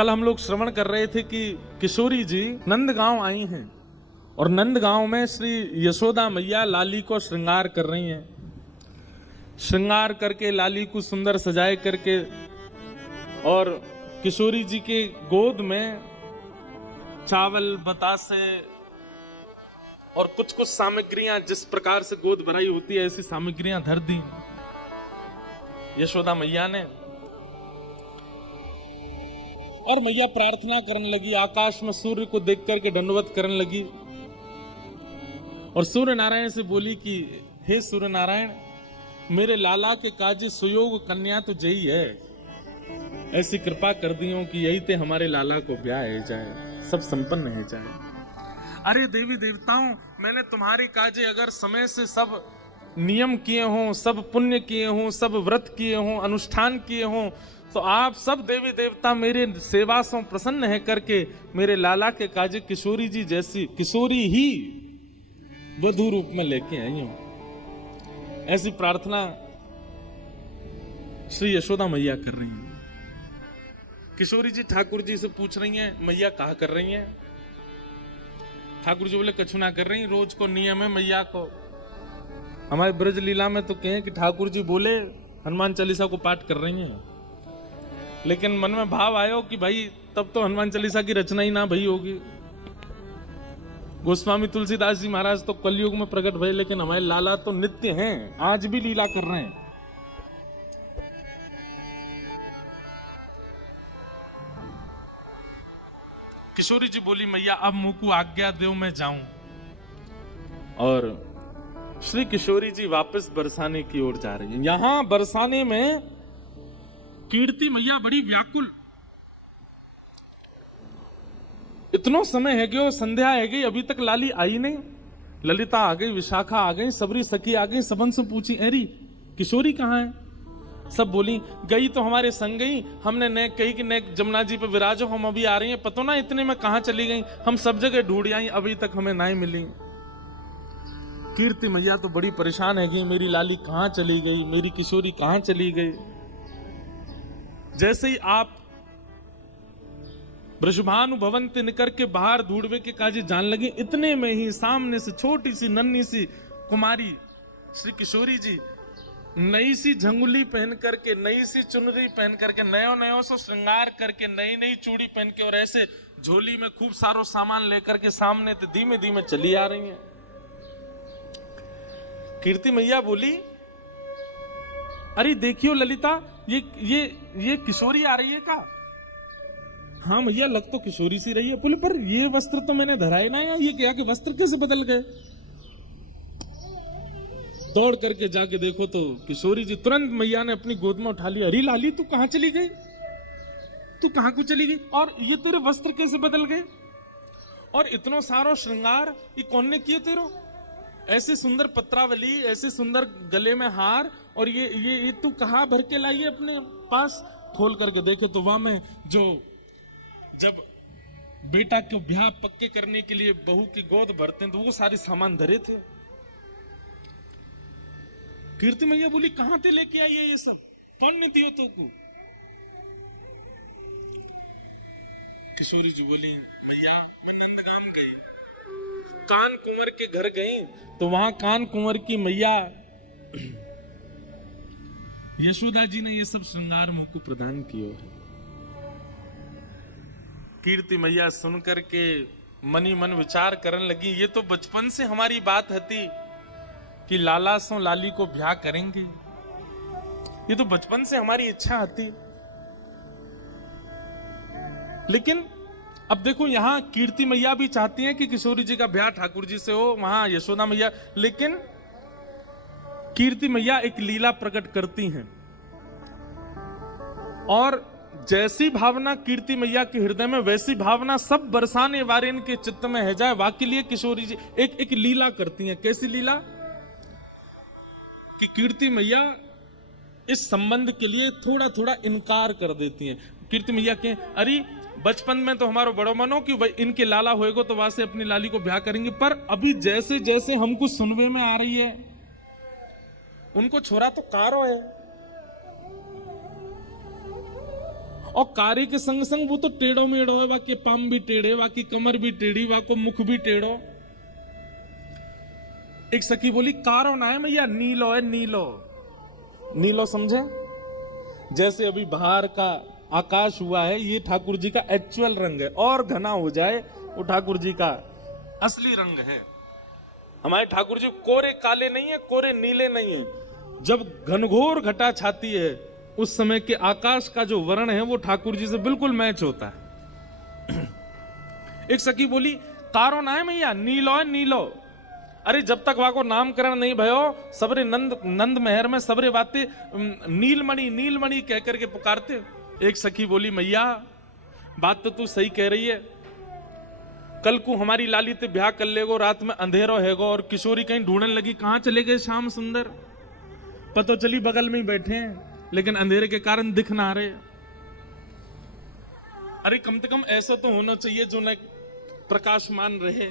कल हम लोग श्रवण कर रहे थे कि किशोरी जी नंदगांव आई हैं और नंदगांव में श्री यशोदा मैया लाली को श्रृंगार कर रही हैं। श्रृंगार करके लाली को सुंदर सजाए करके और किशोरी जी के गोद में चावल, बतासे और कुछ कुछ सामग्रियां, जिस प्रकार से गोद भराई होती है ऐसी सामग्रियां धर दी यशोदा मैया ने। और मैया प्रार्थना करने लगी, आकाश में सूर्य को देख करके दंडवत करने लगी और सूर्य नारायण से बोली कि हे सूर्य नारायण, मेरे लाला के काजी सुयोग कन्या तो जई है, ऐसी कृपा कर दी हो कि यही ते हमारे लाला को ब्याह है जाए, सब संपन्न है जाए। अरे देवी देवताओं, मैंने तुम्हारे काजे अगर समय से सब नियम किए हों, सब पुण्य किए हों, सब व्रत किए हों, अनुष्ठान किए हों, तो आप सब देवी देवता मेरे सेवा से प्रसन्न है करके मेरे लाला के काजे किशोरी जी जैसी किशोरी ही वधू रूप में लेके आई हूं। ऐसी प्रार्थना श्री यशोदा मैया कर रही हैं। किशोरी जी ठाकुर जी से पूछ रही हैं, मैया कहा कर रही हैं? ठाकुर जी बोले कछु ना कर रही, रोज को नियम है मैया को। हमारे ब्रज लीला में तो कहें कि ठाकुर जी बोले हनुमान चालीसा को पाठ कर रही हैं, लेकिन मन में भाव आयो कि भाई तब तो हनुमान चालीसा की रचना ही ना भई होगी। गोस्वामी तुलसीदास जी महाराज तो कलयुग में प्रकट भये, लेकिन हमारे लाला तो नित्य हैं, आज भी लीला कर रहे हैं। किशोरी जी बोली, मैया अब मुंह को आज्ञा दो मैं जाऊं। और श्री किशोरी जी वापस बरसाने की ओर जा रही है। यहां बरसाने में कीर्ति मैया बड़ी व्याकुल, इतनो समय है गयो, संध्या है गई, अभी तक लाली आई नहीं। ललिता आ गई, विशाखा आ गई, सबरी सखी आ गई, सबन से पूछी अरे किशोरी कहाँ है? सब बोली गई तो हमारे संग गई, हमने ने कही कि ने जमुना जी पे विराजो, हम अभी आ रही हैं, पतो ना इतने में कहां चली गई, हम सब जगह ढूंढ आई, अभी तक हमें नहीं मिली। कीर्ति मैया तो बड़ी परेशान है कि मेरी लाली कहां चली गई, मेरी किशोरी कहां चली गई। जैसे ही आप वृषभानु भवंति निकर के बाहर ढूंढवे के काजी जान लगे, इतने में ही सामने से छोटी सी नन्ही सी कुमारी श्री किशोरी जी नई सी झंगुली पहन करके, नई सी चुनरी पहन करके, नयो नयो सो श्रृंगार करके, नई नई चूड़ी पहन के और ऐसे झोली में खूब सारो सामान लेकर के सामने तो धीमे धीमे चली आ रही हैं। कीर्ति मैया बोली, अरे देखियो ललिता, ये किशोरी आ रही है का? हाँ मैया, लग तो किशोरी सी रही है। बोले पर ये वस्त्र तो मैंने धराए ना, ये क्या कि वस्त्र कैसे बदल गए? दौड़ करके जाके देखो तो किशोरी जी तुरंत मैया ने अपनी गोद में उठा लिया। अरे लाली तू कहां चली गई, तू कहां को चली गई, और ये तेरे वस्त्र कैसे बदल गए, और इतनो सारो श्रृंगार ये कौन ने किए तेरो? ऐसे सुंदर पत्रावली, ऐसे सुंदर गले में हार, और ये तू कहां भर के लाई है अपने पास? खोल करके देखे तो वहां में जो जब बेटा को ब्याह पक्के करने के लिए बहू की गोद भरते हैं तो वो सारे सामान धरे थे। कीर्ति मैया बोली, कहां ते लेके आई है ये सब, कौन ने दियो तो को? किशोरी जी बोली, मैया मैं नंदगाम गई, कान कुंवर के घर गई, तो वहां कान कुंवर की मैया यशोदा जी ने ये सब श्रृंगार मुझको प्रदान किया है। कीर्ति मैया सुनकर के मनी मन विचार करने लगी, ये तो बचपन से हमारी बात हती कि लाला सो लाली को ब्याह करेंगे, ये तो बचपन से हमारी इच्छा हती। लेकिन अब देखो यहां कीर्ति मैया भी चाहती हैं कि किशोरी जी का ब्याह ठाकुर जी से हो, वहां यशोदा मैया, लेकिन कीर्ति मैया एक लीला प्रकट करती हैं, और जैसी भावना कीर्ति मैया के हृदय में वैसी भावना सब बरसाने वारेन के चित्त में है जाए। वाकई लिए किशोरी जी एक लीला करती हैं। कैसी लीला? कि कीर्ति मैया इस संबंध के लिए थोड़ा थोड़ा इनकार कर देती हैं। कीर्ति मैया के अरे बचपन में तो हमारा बड़ो मनो कि इनके लाला होएगो तो वहां से अपनी लाली को ब्याह करेंगे, पर अभी जैसे जैसे हमको सुनवे में आ रही है उनको छोरा तो कारो है, और कार्य के संग संग वो तो टेढ़ो मेढ़ो है, बाकी पाम भी टेढ़े, बाकी कमर भी टेढ़ी, बाको मुख भी टेढ़ो। एक सखी बोली कारो ना है मैया, नीलो है, नीलो। नीलो समझे? जैसे अभी बाहर का आकाश हुआ है, ये ठाकुर जी का एक्चुअल रंग है, और घना हो जाए वो ठाकुर जी का असली रंग है। हमारे ठाकुर जी कोरे काले नहीं है, कोरे नीले नहीं है। जब घनघोर घटा छाती है उस समय के आकाश का जो वर्ण है वो ठाकुर जी से बिल्कुल मैच होता है। एक सखी बोली कारो ना है मैया, नीलो है, नीलो। अरे जब तक वाको नामकरण नहीं भयो, सबरे नंद महर में सबरे बातें नीलमणि नीलमणि कह करके पुकारते। एक सखी बोली मैया बात तो तू सही कह रही है, कल को हमारी लाली ते ब्याह कर लेगो, रात में अंधेरो हैगो और किशोरी कहीं ढूंढने लगी कहां चले गए श्याम सुंदर, पतो चली बगल में ही बैठे हैं लेकिन अंधेरे के कारण दिख ना रहे। अरे कम से कम ऐसा तो होना चाहिए जो न प्रकाशमान रहे।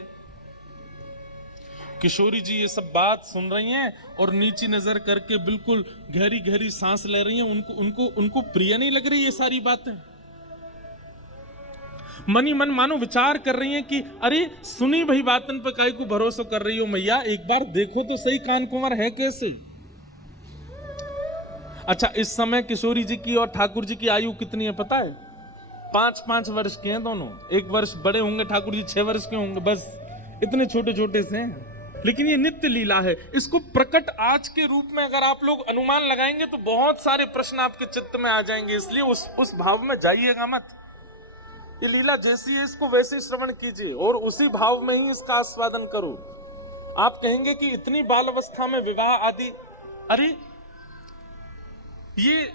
किशोरी जी ये सब बात सुन रही हैं और नीची नजर करके बिल्कुल गहरी गहरी सांस ले रही हैं। उनको प्रिय नहीं लग रही ये सारी बातें। मनी मन मानो विचार कर रही हैं कि अरे सुनी भई बातन पर काहे को भरोसा कर रही हो मैया, एक बार देखो तो सही कान कुंवर है कैसे। अच्छा इस समय किशोरी जी की और ठाकुर जी की आयु कितनी है पता है? 5-5 वर्ष के हैं दोनों। 1 वर्ष बड़े होंगे, ठाकुर जी 6 वर्ष के होंगे, बस इतने छोटे छोटे से हैं। लेकिन ये नित्य लीला है। इसको प्रकट आज के रूप में अगर आप लोग अनुमान लगाएंगे तो बहुत सारे प्रश्न आपके चित्त में आ जाएंगे, इसलिए उस भाव में जाइएगा मत। ये लीला जैसी है इसको वैसे श्रवण कीजिए और उसी भाव में ही इसका आस्वादन करो। आप कहेंगे कि इतनी बाल अवस्था में विवाह आदि, अरे ये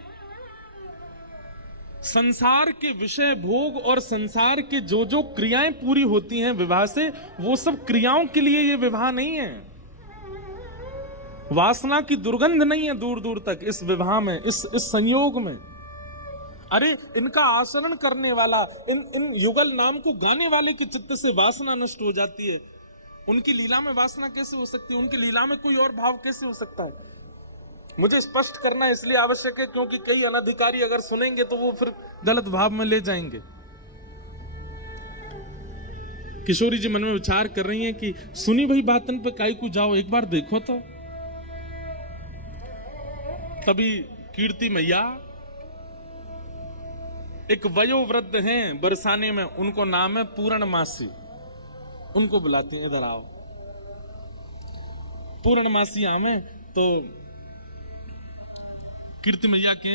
संसार के विषय भोग और संसार के जो जो क्रियाएं पूरी होती हैं विवाह से, वो सब क्रियाओं के लिए ये विवाह नहीं है। वासना की दुर्गंध नहीं है दूर दूर तक इस विवाह में, इस संयोग में। अरे इनका आचरण करने वाला, इन युगल नाम को गाने वाले के चित्त से वासना नष्ट हो जाती है। उनकी लीला में वासना कैसे हो सकती है? उनकी लीला में कोई और भाव कैसे हो सकता है? मुझे स्पष्ट करना इसलिए आवश्यक है क्योंकि कई अनधिकारी अगर सुनेंगे तो वो फिर गलत भाव में ले जाएंगे। किशोरी जी मन में विचार कर रही हैं कि सुनी भई बातन पे काई को जाओ, एक बार देखो तो। तभी कीर्ति मैया एक वयोवृद्ध हैं बरसाने में, उनको नाम है पूर्णमासी, उनको बुलाती हैं, इधर आओ। पूर्णमासी आवे तो कीर्ति मैया के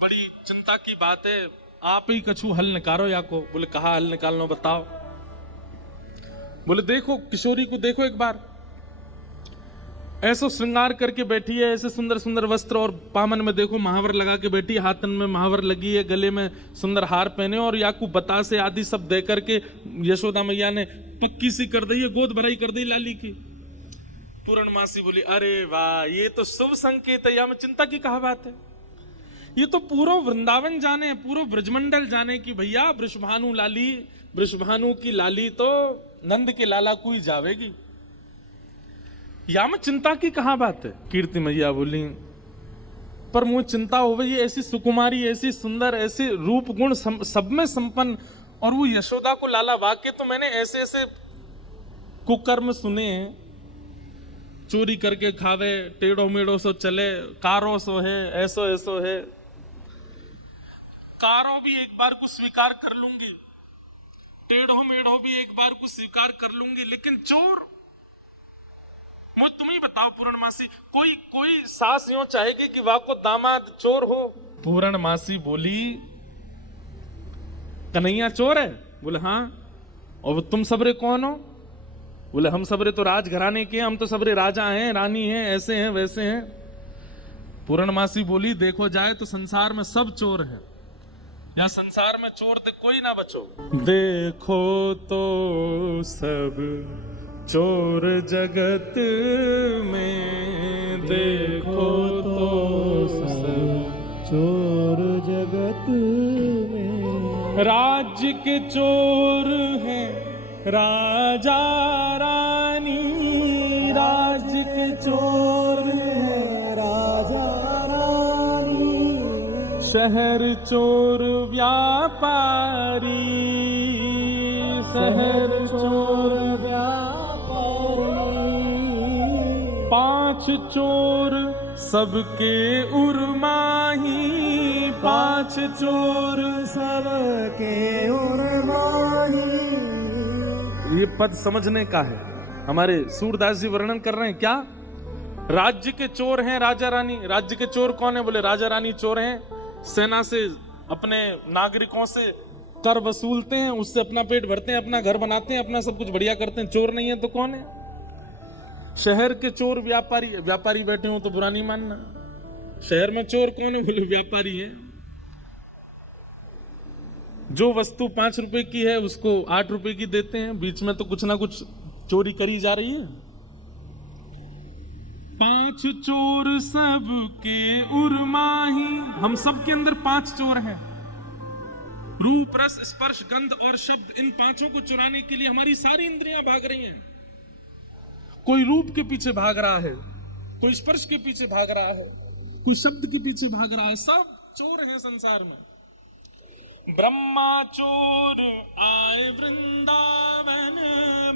बड़ी चिंता की बात है, आप ही कछु हल निकालो या को। बोले कहा हल निकालना बताओ। बोले देखो किशोरी को देखो एक बार, ऐसा श्रृंगार करके बैठी है, ऐसे सुंदर सुंदर वस्त्र और पामन में देखो महावर लगा के बैठी, हाथन में महावर लगी है, गले में सुंदर हार पहने और याकू बतासे आदि सब दे करके यशोदा मैया ने पक्की सी कर दी है, गोद भराई कर दी लाली की। पूर्णमासी बोली अरे वाह, ये तो शुभ संकेत है, या में चिंता की कहा बात है। ये तो पूरा वृंदावन जाने, पूरा ब्रजमंडल जाने की भैया वृषभानु लाली, वृषभानु की लाली तो नंद के लाला को ही जावेगी, या में चिंता की कहा बात है। कीर्ति मैया बोली पर मुझे चिंता हो गई, ऐसी सुकुमारी, ऐसी सुंदर, ऐसे रूप गुण सब में संपन्न, और वो यशोदा को लाला, वाक्य तो मैंने ऐसे ऐसे कुकर्म सुने हैं, चोरी करके खावे, टेढ़ो मेढ़ो सो चले, कारो सो है, ऐसो ऐसो है। कारो भी एक बार को स्वीकार कर लूंगी, टेढ़ो मेढ़ो भी एक बार को स्वीकार कर लूंगी, लेकिन चोर, मुझे तुम ही बताओ पूर्णमासी, कोई सास यूं चाहेगी कि वाह को दामाद चोर हो? पूर्णमासी बोली कन्हैया चोर है? बोले हाँ। और तुम सबरे कौन हो? बोले हम सबरे तो राजघराने के, हम तो सबरे राजा हैं, रानी हैं, ऐसे हैं वैसे हैं। पूर्णमासी बोली देखो जाए तो संसार में सब चोर है, या संसार में चोर तो कोई ना बचो। देखो तो सब चोर जगत में, देखो तो सब चोर जगत में, राज्य के चोर हैं राजा रानी, राज्य के चोर हैं राजा रानी, शहर चोर व्यापारी, शहर चोर व्यापारी, पांच चोर सबके उर्माही, पांच चोर सबके उर्माही। ये पद समझने का है। हमारे सूरदास जी वर्णन कर रहे हैं क्या? राज्य के चोर हैं राजा रानी। राज्य के चोर कौन है? बोले राजा रानी चोर हैं। सेना से अपने नागरिकों से कर वसूलते हैं, उससे अपना पेट भरते हैं, अपना घर बनाते हैं, अपना सब कुछ बढ़िया करते हैं। चोर नहीं है तो कौन है? शहर के चोर व्यापारी। व्यापारी बैठे हो तो बुरा नहीं मानना। शहर में चोर कौन है? बोले व्यापारी है। जो वस्तु 5 रुपए की है उसको 8 रुपए की देते हैं। बीच में तो कुछ ना कुछ चोरी करी जा रही है। पांच चोर सबके उर्माही। हम सब के अंदर 5 चोर हैं। रूप, रस, स्पर्श, गंध और शब्द, इन पांचों को चुराने के लिए हमारी सारी इंद्रियां भाग रही हैं। कोई रूप के पीछे भाग रहा है, कोई स्पर्श के पीछे भाग रहा है, कोई शब्द के पीछे भाग रहा है। सब चोर हैं संसार में। ब्रह्मा चोर आए वृंदावन,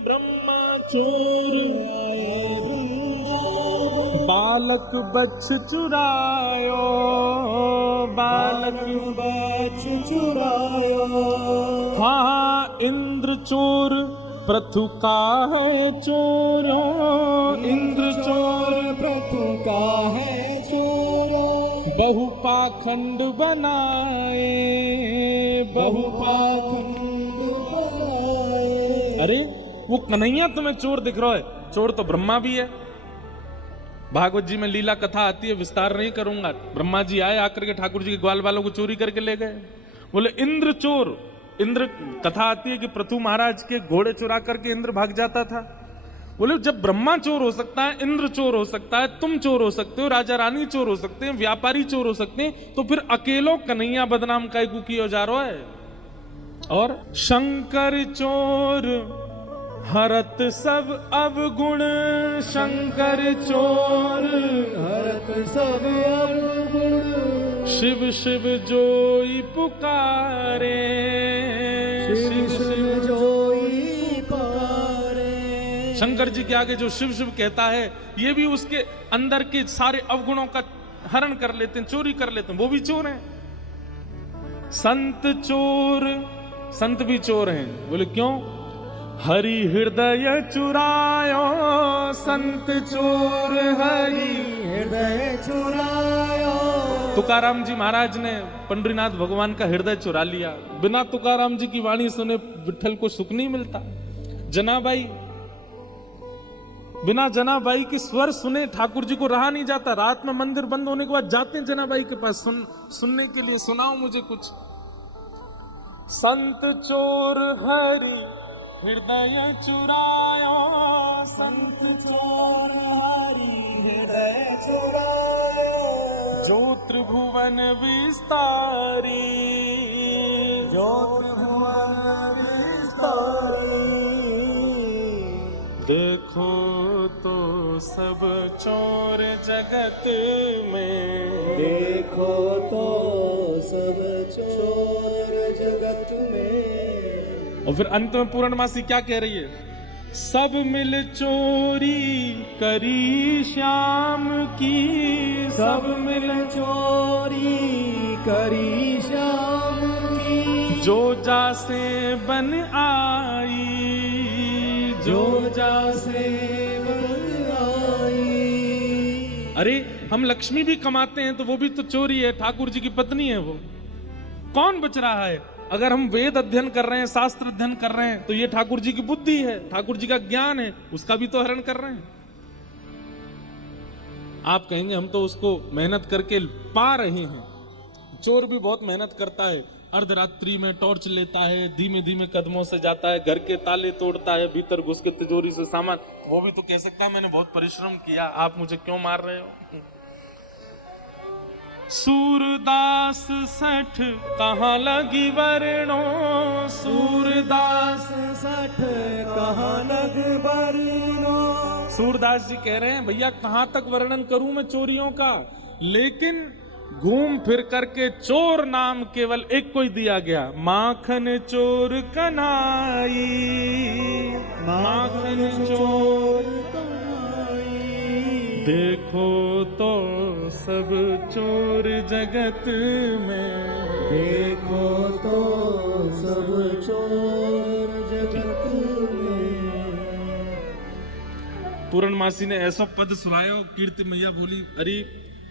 ब्रह्मा चोर आए वृंदावन। बालक बच्छ चुरायो, बालक बच्छ चुरायो। हाँ, इंद्र चोर पृथु का है चोर, इंद्र चोर पृथु का है चोर। बहुपाखंड बनाए, बहुपाखंड बनाए। अरे वो कन्हैया तुम्हें चोर दिख रहा है, चोर तो ब्रह्मा भी है। भागवत जी में लीला कथा आती है, विस्तार नहीं करूंगा। ब्रह्मा जी आए, आकर के ठाकुर जी के ग्वाल वालों को चोरी करके ले गए। बोले इंद्र चोर। इंद्र कथा आती है कि पृथु महाराज के घोड़े चुरा करके इंद्र भाग जाता था। बोले जब ब्रह्मा चोर हो सकता है, इंद्र चोर हो सकता है, तुम चोर हो सकते हो, राजा रानी चोर हो सकते हैं, व्यापारी चोर हो सकते हैं, तो फिर अकेलो कन्हैया बदनाम काय को किया जा रहा है। और शंकर चोर हरत सब अवगुण, शंकर चोर हरत सब अवगुण। शिव शिव जोई पुकारे, शिव शिव जोई पुकारे। शंकर जी के आगे जो शिव शिव कहता है, ये भी उसके अंदर के सारे अवगुणों का हरण कर लेते हैं, चोरी कर लेते हैं, वो भी चोर हैं। संत चोर, संत भी चोर हैं। बोले क्यों? हरि हृदय चुरायो, संत चोर हरि हृदय चुरायो। तुकाराम जी महाराज ने पंडरीनाथ भगवान का हृदय चुरा लिया। बिना तुकाराम जी की वाणी सुने विठल को सुख नहीं मिलता। जनाबाई, बिना जनाबाई के स्वर सुने ठाकुर जी को रहा नहीं जाता। रात में मंदिर बंद होने के बाद जाते हैं जनाबाई के पास सुनने के लिए, सुनाओ मुझे कुछ। संत चोर हरि हृदय चुरायो, संत चोर हरि हृदय चुरायो। जो त्रिभुवन विस्तारी, जो त्रिभुवन विस्तारी। देखो तो सब चोर जगत में, देखो तो सब चोर जगत में। और फिर अंत में पूर्णमासी क्या कह रही है? सब मिल चोरी करी श्याम की, सब मिल चोरी करी श्याम की। जो जासे बन आई, जो जासे बन आई। अरे हम लक्ष्मी भी कमाते हैं तो वो भी तो चोरी है। ठाकुर जी की पत्नी है वो। कौन बच रहा है? अगर हम वेद अध्ययन कर रहे हैं, शास्त्र अध्ययन कर रहे हैं, तो ये ठाकुर जी की बुद्धि है, ठाकुर जी का ज्ञान है, उसका भी तो हरण कर रहे हैं। आप कहेंगे हम तो उसको मेहनत करके पा रहे हैं। चोर भी बहुत मेहनत करता है। अर्धरात्रि में टॉर्च लेता है, धीमे धीमे कदमों से जाता है, घर के ताले तोड़ता है, भीतर घुस के तिजोरी से सामान। वो भी तो कह सकता है मैंने बहुत परिश्रम किया, आप मुझे क्यों मार रहे हो? सूरदास सठ कहाँ लगी वर्णो, सूरदास सठ कहाँ लगी वर्णो। सूरदास जी कह रहे हैं भैया कहाँ तक वर्णन करूं मैं चोरियों का, लेकिन घूम फिर करके चोर नाम केवल एक को ही दिया गया, माखन चोर कन्हाई, माखन चोर कन्हाई। देखो तो सब चोर जगत में, देखो तो सब चोर जगत में। पूर्णमासी ने ऐसा पद सुनायो, कीर्ति मैया बोली अरे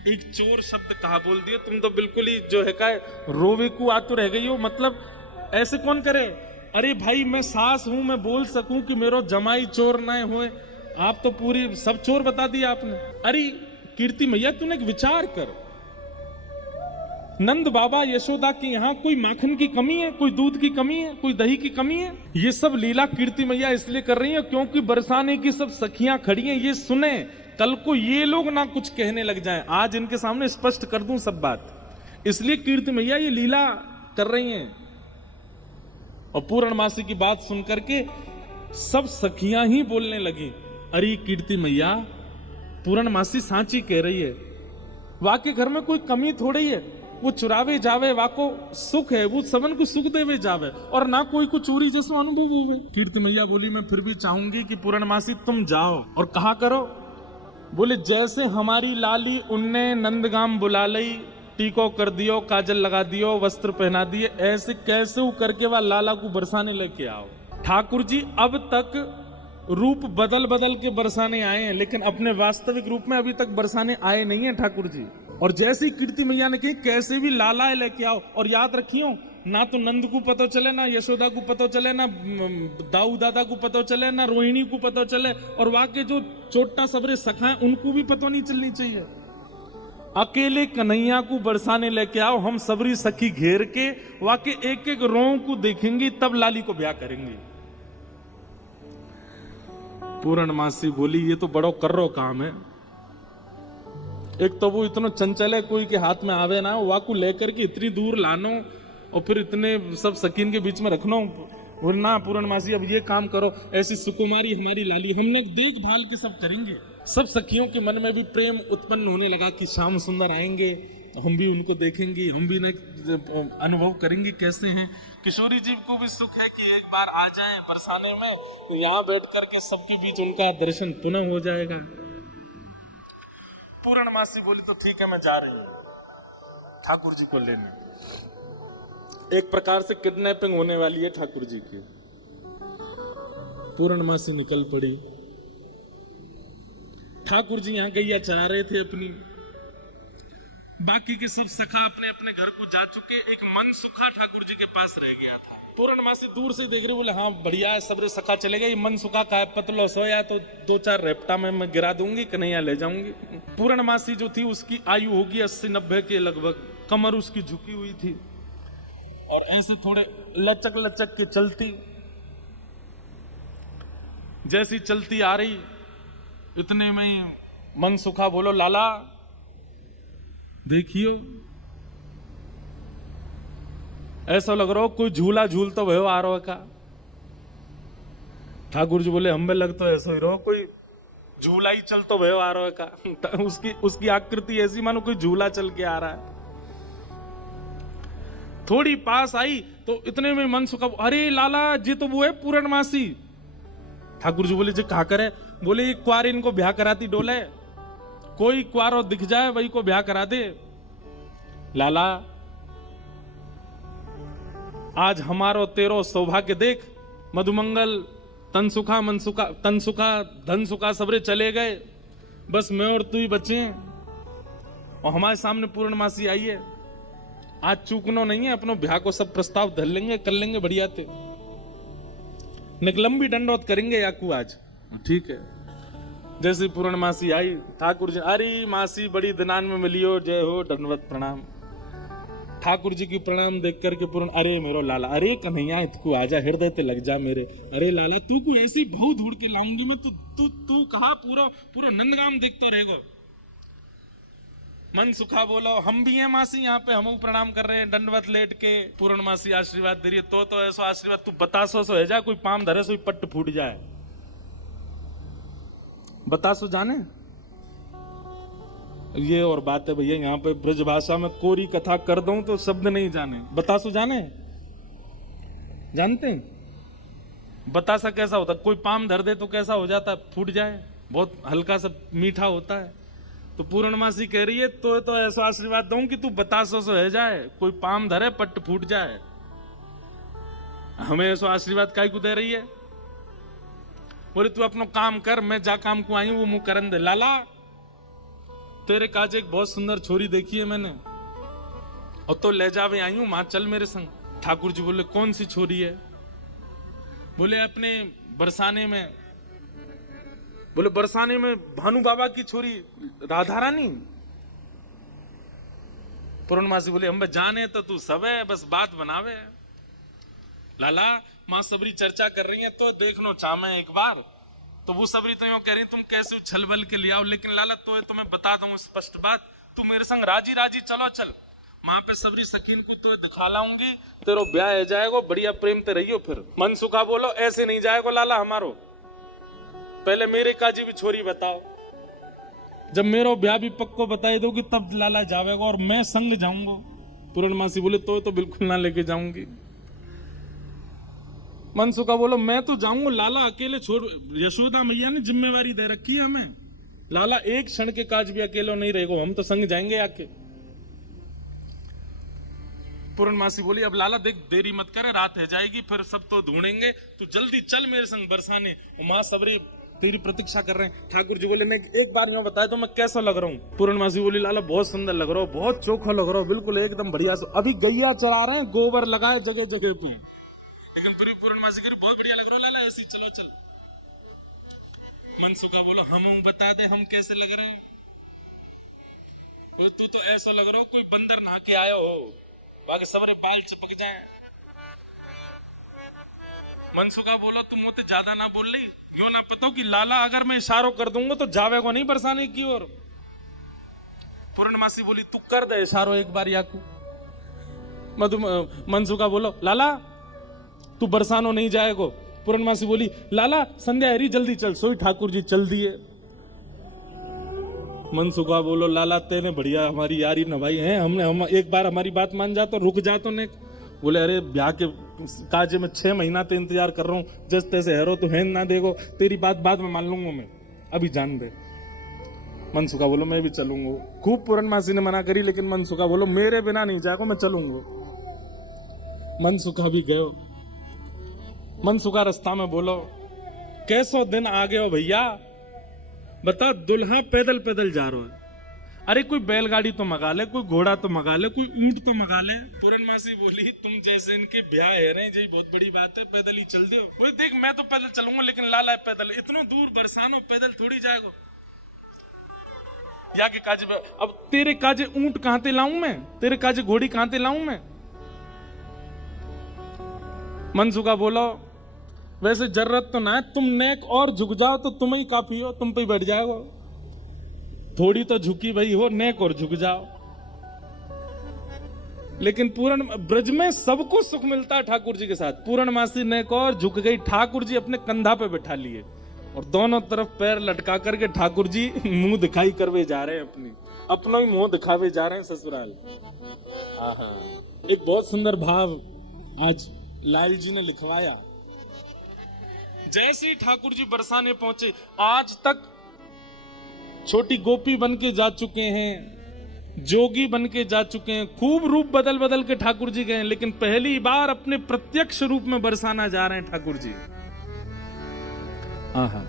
एक चोर शब्द कहा बोल दिए तुम तो बिल्कुल ही जो है का रोवे को आतु रह गई हो। मतलब ऐसे कौन करे? अरे भाई मैं सास हूं, मैं बोल सकूं कि मेरो जमाई चोर ना हुए, आप तो पूरी सब चोर बता दिया आपने। अरे कीर्ति मैया तूने एक विचार कर, नंद बाबा यशोदा की यहाँ कोई माखन की कमी है, कोई दूध की कमी है, कोई दही की कमी है? ये सब लीला कीर्ति मैया इसलिए कर रही है क्योंकि बरसाने की सब सखियां खड़ी हैं, ये सुने, कल को ये लोग ना कुछ कहने लग जाएं। आज इनके सामने स्पष्ट कर दूं सब बात, इसलिए कीर्ति मैया ये लीला कर रही हैं। और पूर्णमासी की बात सुनकर के सब सखियां ही बोलने लगी, अरे कीर्ति मैया पूर्णमासी सांची कह रही है, वाके घर में कोई कमी थोड़ी है, वो चुरावे जावे वाको सुख है, वो सबन को सुख देवे जावे और ना कोई को चोरी जैसा अनुभव होवे। कीर्ति मैया बोली मैं फिर भी चाहूंगी कि पूर्णमासी तुम जाओ और कहा करो, बोले जैसे हमारी लाली उनने नंदगाम बुला लई, टीको कर दियो, काजल लगा दियो, वस्त्र पहना दिए, ऐसे कैसे वो करके वह लाला को बरसाने लेके आओ। ठाकुर जी अब तक रूप बदल बदल के बरसाने आए हैं, लेकिन अपने वास्तविक रूप में अभी तक बरसाने आए नहीं है ठाकुर जी। और जैसी कीर्ति मैया ने कही कैसे भी लाला लेके आओ, और याद रखियो ना तो नंद को पता चले, ना यशोदा को पता चले, ना दाऊ दादा को पता चले, ना रोहिणी को पता चले, और वाके जो चोटा सबरे सखा है उनको भी पता नहीं चलनी चाहिए। अकेले कन्हैया को बरसाने लेके आओ, हम सबरी सखी घेर के वाके एक एक रों को देखेंगे, तब लाली को ब्याह करेंगे। पूर्णमासी बोली ये तो बड़ो कर्रो काम है, एक तो वो इतना चंचल है, कोई के हाथ में आवे ना, वाकू लेकर के इतनी दूर लानो और फिर इतने सब सकीन के बीच में रखना, वरना पूर्णमासी अब ये काम करो, ऐसी सुकुमारी हमारी लाली, हमने देखभाल के सब करेंगे। सब सखियों के मन में भी प्रेम उत्पन्न होने लगा कि श्याम सुंदर आएंगे तो हम भी उनको देखेंगे, हम भी अनुभव करेंगे कैसे हैं। किशोरी जी को भी सुख है कि एक बार आ जाए बरसाने में, तो यहाँ बैठ करके सबके बीच उनका दर्शन पुनः हो जाएगा। पूर्णमासी बोली तो ठीक है मैं जा रही हूँ ठाकुर जी को लेने। एक प्रकार से किडनैपिंग होने वाली है ठाकुर जी की। पूर्णमासी निकल पड़ी। ठाकुर जी यहाँ गैया चरा रहे थे अपनी, बाकी के सब सखा अपने अपने घर को जा चुके, एक मन सुखा ठाकुर जी के पास रह गया था। पूर्णमासी दूर से देख रहे, बोले हाँ बढ़िया है, सबरे सखा चले गए, मन सुखा का पतलो सोया तो 2-4 रेपटा में मैं गिरा दूंगी, कन्हैया ले जाऊंगी। पूर्णमासी जो थी उसकी आयु होगी 80-90 के लगभग, कमर उसकी झुकी हुई थी और ऐसे थोड़े लचक लचक के चलती, जैसी चलती आ रही इतने में ही मन सुखा बोलो लाला देखियो, ऐसा लग रहा हो कोई झूला झूल तो भयो आ रहा का। ठाकुर जी बोले हमें लग तो ऐसा ही रहो कोई झूला ही चल तो भयो आ रहा का। उसकी आकृति ऐसी मानो कोई झूला चल के आ रहा है। थोड़ी पास आई तो इतने में मन सुखा, अरे लाला जी तो वो है पूर्णमासी। ठाकुर जी बोले जी कहा करे? बोले ये क्वार इनको ब्याह कराती डोले, कोई क्वारो दिख जाए वही को ब्याह करा दे। लाला आज हमारो तेरो सौभाग्य देख, मधुमंगल तनसुखा मनसुखा तनसुखा धनसुखा सबरे चले गए, बस मैं और तू ही बचे और हमारे सामने पूर्णमासी आई है। आज चूकनो नहीं है, अपनो ब्याह को सब प्रस्ताव धर लेंगे, कर लेंगे बढ़िया थे, निकलम भी दंडोत करेंगे याकू आज। ठीक है। जैसे पूर्णमासी आई, ठाकुर जी अरे मासी बड़ी दिनान में मिलियो, जय हो, दंडवत प्रणाम। ठाकुर जी की प्रणाम देख करके पूर्ण, अरे मेरो लाला, अरे कन्हैया इतकू आजा, हृदय ते लग जा मेरे, अरे लाला तू को ऐसी बहु ढूंढ के लाऊंगी मैं, तू कहा पूरा नंदगाम देखता रहेगा। मन सुखा बोलो हम भी हैं मासी यहाँ पे, हम प्रणाम कर रहे हैं दंडवत लेट के। पूर्णमासी आशीर्वाद दे रही है, तो ऐसा आशीर्वाद तू बतासो है जा, कोई पाम धरे सो पट्ट फूट जाए, बतासो जाने। ये और बात है भैया, यहाँ पे ब्रज भाषा में कोरी कथा कर दूं तो शब्द नहीं जाने। बतासो जाने, जानते हैं बतासा कैसा होता है? कोई पाम धर दे तो कैसा हो जाता है? फूट जाए, बहुत हल्का सा मीठा होता है। तो पूर्णमासी कह रही है तो ऐसा आशीर्वाद दूं कि तू बतासो से है जाए, कोई पाम धरे पट्ट फूट जाए। हमें ऐसा आशीर्वाद काय को दे रही है? बोले तू अपना काम कर, मैं जा काम को आई हूं वो मुंह करन दे। लाला तेरे काज एक बहुत सुंदर छोरी देखी है मैंने, और तो ले जावे आई हूं, मां चल मेरे संग। ठाकुर जी बोले कौन सी छोरी है? बोले अपने बरसाने में। बोले बरसाने में भानु बाबा की छोरी राधा रानी? पूर्णमासी बोले हम जाने तो तू सब है, बस बात बनावे। लाला मां सबरी चर्चा कर रही है तो देख लो चामे एक बार। तो वो सबरी तो यूं कह रही तुम कैसे उछल बल के ले आओ, लेकिन लाला तो तुम्हें बता दूं स्पष्ट बात, तू मेरे संग राजी राजी चलो चल। मां पे सबरी सकीन को तो दिखा लाऊंगी, तेरो ब्याह हो जाएगा, बढ़िया प्रेम ते रहियो। फिर मन सुखा बोलो ऐसे नहीं जाएगा लाला हमारो, पहले मेरे काजी भी छोरी बताओ। जब मेरो ब्याह भी पक्को बताई दोगी तब लाला जावेगा और मैं संग जाऊंगा। पूर्णमासी बोले तो बिल्कुल ना लेके जाऊंगी। मनसुखा बोलो मैं तो जाऊंगा, लाला अकेले छोड़। यशोदा मैया ने जिम्मेवारी दे रखी है हमें, लाला एक क्षण के काज भी अकेले नहीं रहेगा, हम तो संग जाएंगे आके। पूर्णमासी बोली अब लाला देख देरी मत करे, रात है जाएगी, फिर सब तो ढूंढेंगे, तू जल्दी चल मेरे संग बरसाने। मां सबरी तेरी प्रतीक्षा कर रहे हैं। ठाकुर जी बोले मैं एक बार यूं बताया तो मैं कैसा लग रहा हूँ? पूर्णमासी बोली लाला बहुत सुंदर लग रहा हो, बहुत चोखा लग रहा हो, बिल्कुल एकदम बढ़िया। अभी गैया चरा रहे हैं, गोबर लगाए जगह जगह पे, लेकिन पूरी पूर्णमासी करी बहुत बढ़िया लग रहा हो लाला, ऐसे चलो चल। मनसुखा बोलो हम बता दे हम कैसे लग रहे हैं? तू तो ऐसा लग रहा हो कोई बंदर नहा के आयो हो, बाकी सबरे पाल चिपक जाए। मनसुखा बोलो तुम मुझे ज्यादा ना बोल रही, यो ना पता कि लाला अगर मैं इशारों कर दूंगा तो जावे को नहीं बरसाने की ओर। पूर्णमासी बोली तू कर दे इशारों एक बार याकू। मनसुखा बोलो लाला तू बरसानो नहीं जाएगो। पूर्णमासी बोली लाला संध्या हरी जल्दी चल, सोई ठाकुर जी चल दिए। मनसुखा बोलो लाला तेने बढ़िया हमारी यारी नभाई है, हम एक बार हमारी बात मान जा तो रुक जा तो ने। बोले अरे ब्याह के काजे में 6 महीना तो इंतजार कर रहा हूँ, जैसे तैसे हैरो तो है ना देखो, तेरी बात बाद में मान लूंगा मैं, अभी जान दे। मनसुखा बोलो मैं भी चलूंगा। खूब पूर्णमासी ने मना करी, लेकिन मनसुखा बोलो मेरे बिना नहीं जाएगा, मैं चलूंगा। मनसुखा भी गयो। मनसुखा रास्ता में बोलो कैसो दिन आ गए हो भैया, बता दुल्हा पैदल पैदल जा रहा है, अरे कोई बैलगाड़ी तो मंगा ले, कोई घोड़ा तो मंगा ले, कोई ऊंट तो मंगा ले। पूर्णमासी बोली तुम जैसे इनके ब्याह है रहे यही बहुत बड़ी बात है, पैदल ही चल दियो। बोले देख मैं तो पैदल चलूंगा, लेकिन लाला पैदल इतना दूर बरसानो पैदल थोड़ी जाएगा। या के काजे अब तेरे काजे ऊंट कहां ते लाऊं मैं, तेरे काजे घोड़ी कहां ते लाऊं मैं? मनसुखा बोलो वैसे जरूरत तो ना है, तुम नेक और झुक जाओ तो तुम ही काफी हो, तुम पे बैठ जाओ। थोड़ी तो झुकी भाई हो, नेक और झुक जाओ। लेकिन पूर्ण ब्रज में सबको सुख मिलता है ठाकुर जी के साथ। पूर्णमासी नेक और झुक गई, ठाकुर जी अपने कंधा पे बैठा लिए और दोनों तरफ पैर लटका करके ठाकुर जी मुंह दिखाई करवे जा रहे हैं, अपना ही मुंह दिखावे जा रहे हैं ससुराल। एक बहुत सुंदर भाव आज लाल जी ने लिखवाया। जैसे ही ठाकुर जी बरसाने पहुंचे, आज तक छोटी गोपी बन के जा चुके हैं, जोगी बन के जा चुके हैं, खूब रूप बदल बदल के ठाकुर जी गए, लेकिन पहली बार अपने प्रत्यक्ष रूप में बरसाना जा रहे हैं ठाकुर जी। आहा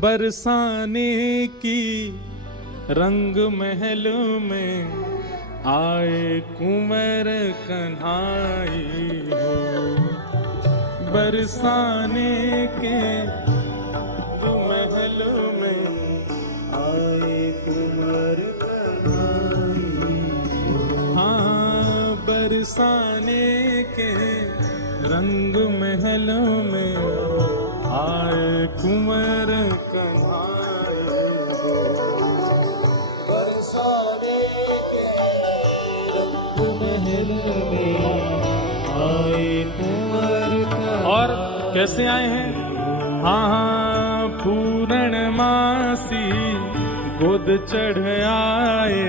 बरसाने की रंग महल में आए कुंवर कन्हाई हो, बरसाने के महल में आए कुंवर कन्हाई। हाँ बरसाने के रंग महल में आए कुंवर कन्हाई हो, बरसाने के रंग महल में आए कुंवर कन्हाई। और कैसे आए हैं? हाँ पूर्णमासी गोद चढ़ आए,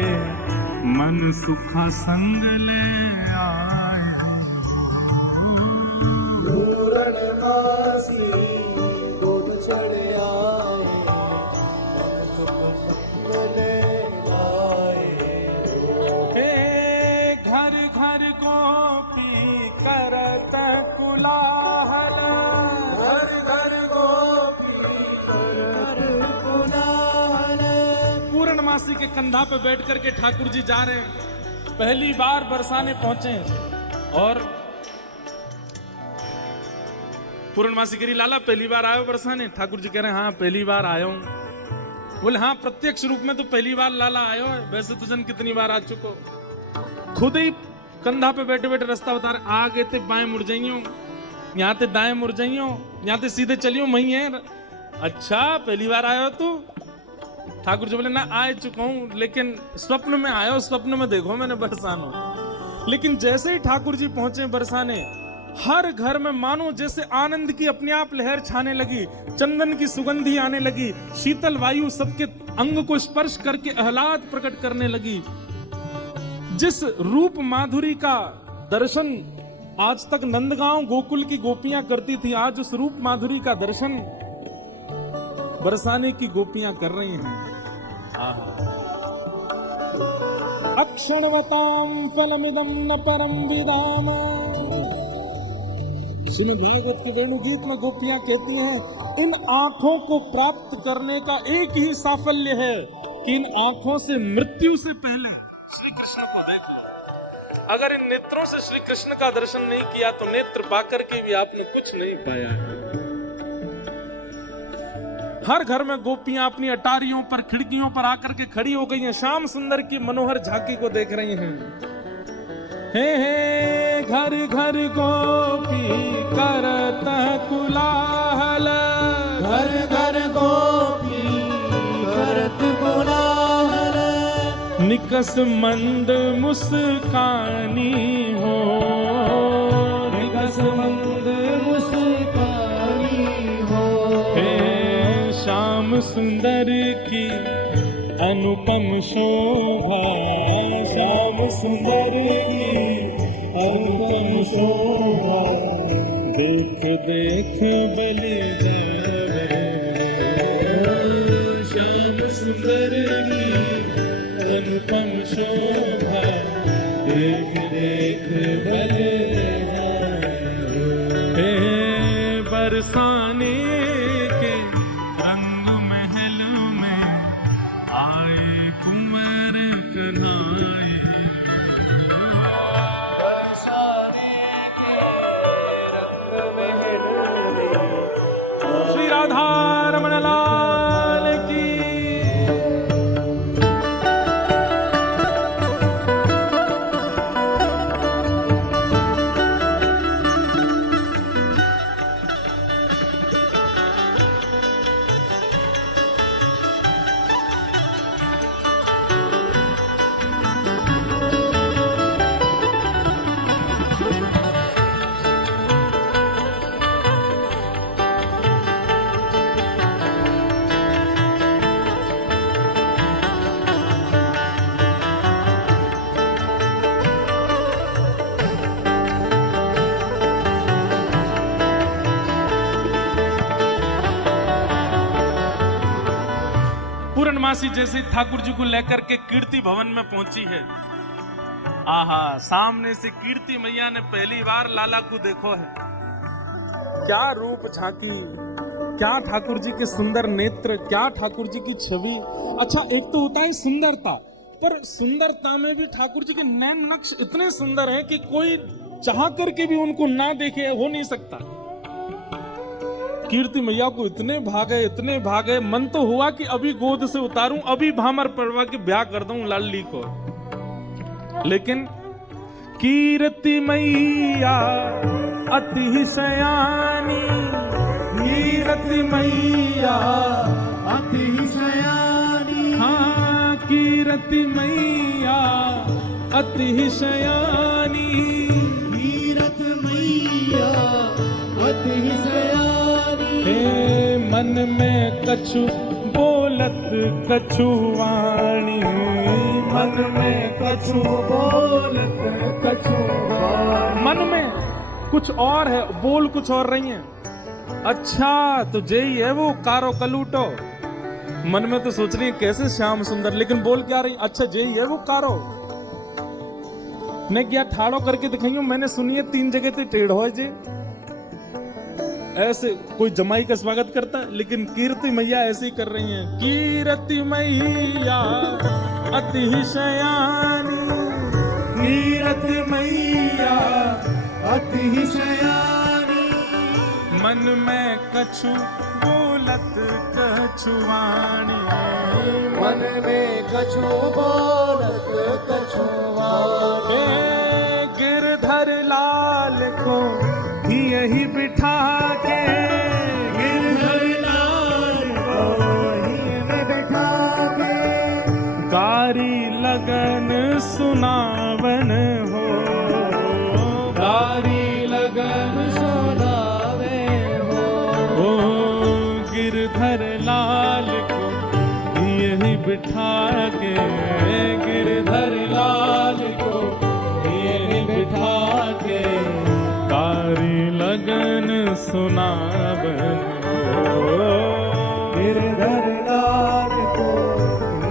मन सुखा संग ले आए। पूर्णमासी गोद चढ़ आए, मन सुख संग ले आए। हे घर घर गोपी करत कुलाहल, घर घर गोपी करत कुलाहल। पूर्णमासी के कंधा पे बैठ करके ठाकुर जी जा रहे हैं। पहली बार बरसाने पहुंचे और पूर्णमासी कह रही, लाला पहली बार आयो बरसाने? ठाकुर जी कह रहे हैं, हाँ पहली बार आयो हूं। बोले, हाँ प्रत्यक्ष रूप में तो पहली बार लाला आयो है, वैसे तो जन कितनी बार आ चुको। खुद ही कंधा पे बैठे बैठे रास्ता बता रहे, आगे ते बाएं मुड़ जाइयो, यहाँ ते दाएं मुड़ जाइयो, यहाँ ते सीधे चलियो, वही है। अच्छा पहली बार आयो तू? ठाकुर जी बोले, ना आ चुका हूं, लेकिन स्वप्न में आयो, स्वप्न में देखो मैंने बरसानो। लेकिन जैसे ही ठाकुर जी पहुंचे बरसाने, हर घर में मानो जैसे आनंद की अपने आप लहर छाने लगी, चंदन की सुगंधी आने लगी, शीतल वायु सबके अंग को स्पर्श करके आह्लाद प्रकट करने लगी। जिस रूप माधुरी का दर्शन आज तक नंदगांव गोकुल की गोपियां करती थी, आज उस रूप माधुरी का दर्शन बरसाने की गोपियां कर रही हैं। अक्षणवताम फलमिदं न परम विदाम। श्रीमद् भागवत के वेणुगीत में गोपियां कहती हैं, इन आंखों को प्राप्त करने का एक ही साफल्य है कि इन आंखों से मृत्यु से पहले श्री कृष्ण को देख लो। अगर इन नेत्रों से श्री कृष्ण का दर्शन नहीं किया तो नेत्र पाकर के भी आपने कुछ नहीं पाया है। हर घर में गोपियां अपनी अटारियों पर, खिड़कियों पर आकर के खड़ी हो गई हैं, श्याम सुंदर की मनोहर झांकी को देख रही हैं। हे घर घर गोपी करत कुलाहल, घर घर गोपी करत कुलाहल। निकस मंद मुस्कानी हो, निकस मंद मुस्कानी हो। श्याम सुंदर की अनुपम शोभा, श्याम सुंदर की अनुपम शोभा, देख देख बलि जावे। श्याम सुंदर की अनुपम शोभा, देख देख बलि जावे। बरसाने के रंग महल में आए कुंवर कन्हाए। बरसाने के रंग महल में श्री राधा रमण लाल की। पूर्णमासी जैसे ठाकुर जी को लेकर के कीर्ति भवन में पहुंची है। आहा, सामने से कीर्ति मैया ने पहली बार लाला को देखो है। क्या रूप झांकी, क्या ठाकुर जी के सुंदर नेत्र, क्या ठाकुर जी की छवि। अच्छा, एक तो होता है सुंदरता, पर सुंदरता में भी ठाकुर जी के नैन नक्श इतने सुंदर हैं कि कोई चाह करके भी उनको ना देखे हो नहीं सकता। कीर्ति मैया को इतने भागे, मन तो हुआ कि अभी गोद से उतारूं, अभी भामर पड़वा के ब्याह कर दूं लाली को। लेकिन कीर्ति मैया अति सयानी, कीर्ति मैया अति सयानी। हाँ, कीर्ति मैया अति सयानी, कीर्ति मैया अति सयानी। हे मन में कछु बोलत कछुवाणी, मन में कछु बोलत कछु वाणी। मन में कुछ और है, बोल कुछ और रही है। अच्छा तो जेई है वो कारो कलूटो। मन में तो सोच रही है कैसे श्याम सुंदर, लेकिन बोल क्या रही, अच्छा जेई है वो कारो। ने क्या ठाड़ो करके दिखाइयो, मैंने सुनी है 3 जगह ते टेढ़ हो जे। ऐसे कोई जमाई का स्वागत करता, लेकिन कीर्ति मैया ऐसे ही कर रही हैं। कीर्ति मैया अतिशयानी, कीरत मैया अतिशयानी। मन में कछु बोलत कछुवाणी, मन में कछु बोलत कछु वाणी। हे गिरधर लाल को यही बिठा के, गिरधर लाल को ही में बैठा के। कारी लगन सुनावन हो, कारी लगन सुनावे हो। ओ गिरधर लाल को यही बिठा के, गिरधर लाल को यही बिठा के, कारी लगन सुनावन हो। गिरधर लाल को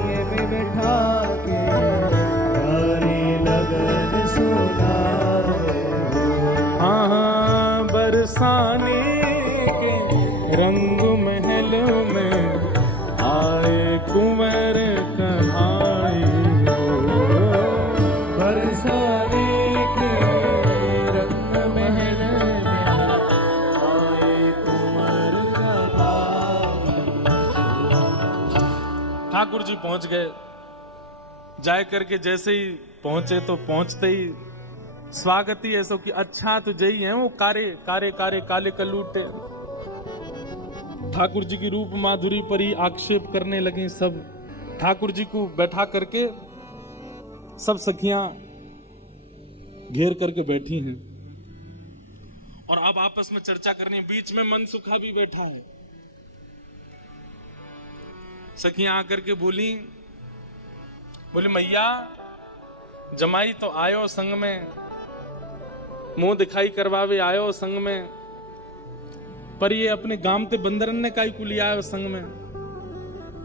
ये में बैठा के, कारी लगन सुनावे हो। हाँ बरसाने के रंग महल में आए कुंवर कहाई हो। बरसाने के रंग महल में आए कुंवर का भाई। ठाकुर जी पहुंच गए। जाए करके जैसे ही पहुंचे तो पहुंचते ही स्वागत ही ऐसा कि अच्छा तो जई है वो कारे कारे कारे काले कलूटे। ठाकुर जी की रूप माधुरी पर ही आक्षेप करने लगे सब। ठाकुर जी को बैठा करके सब सखियां घेर करके बैठी हैं और अब आपस में चर्चा करनी है। बीच में मनसुखा भी बैठा है। सखियां आकर के बोली मैया जमाई तो आयो संग में, मुंह दिखाई करवावे आयो संग में, पर ये अपने गांव ते बंदरन ने काई को लिया आयो संग में।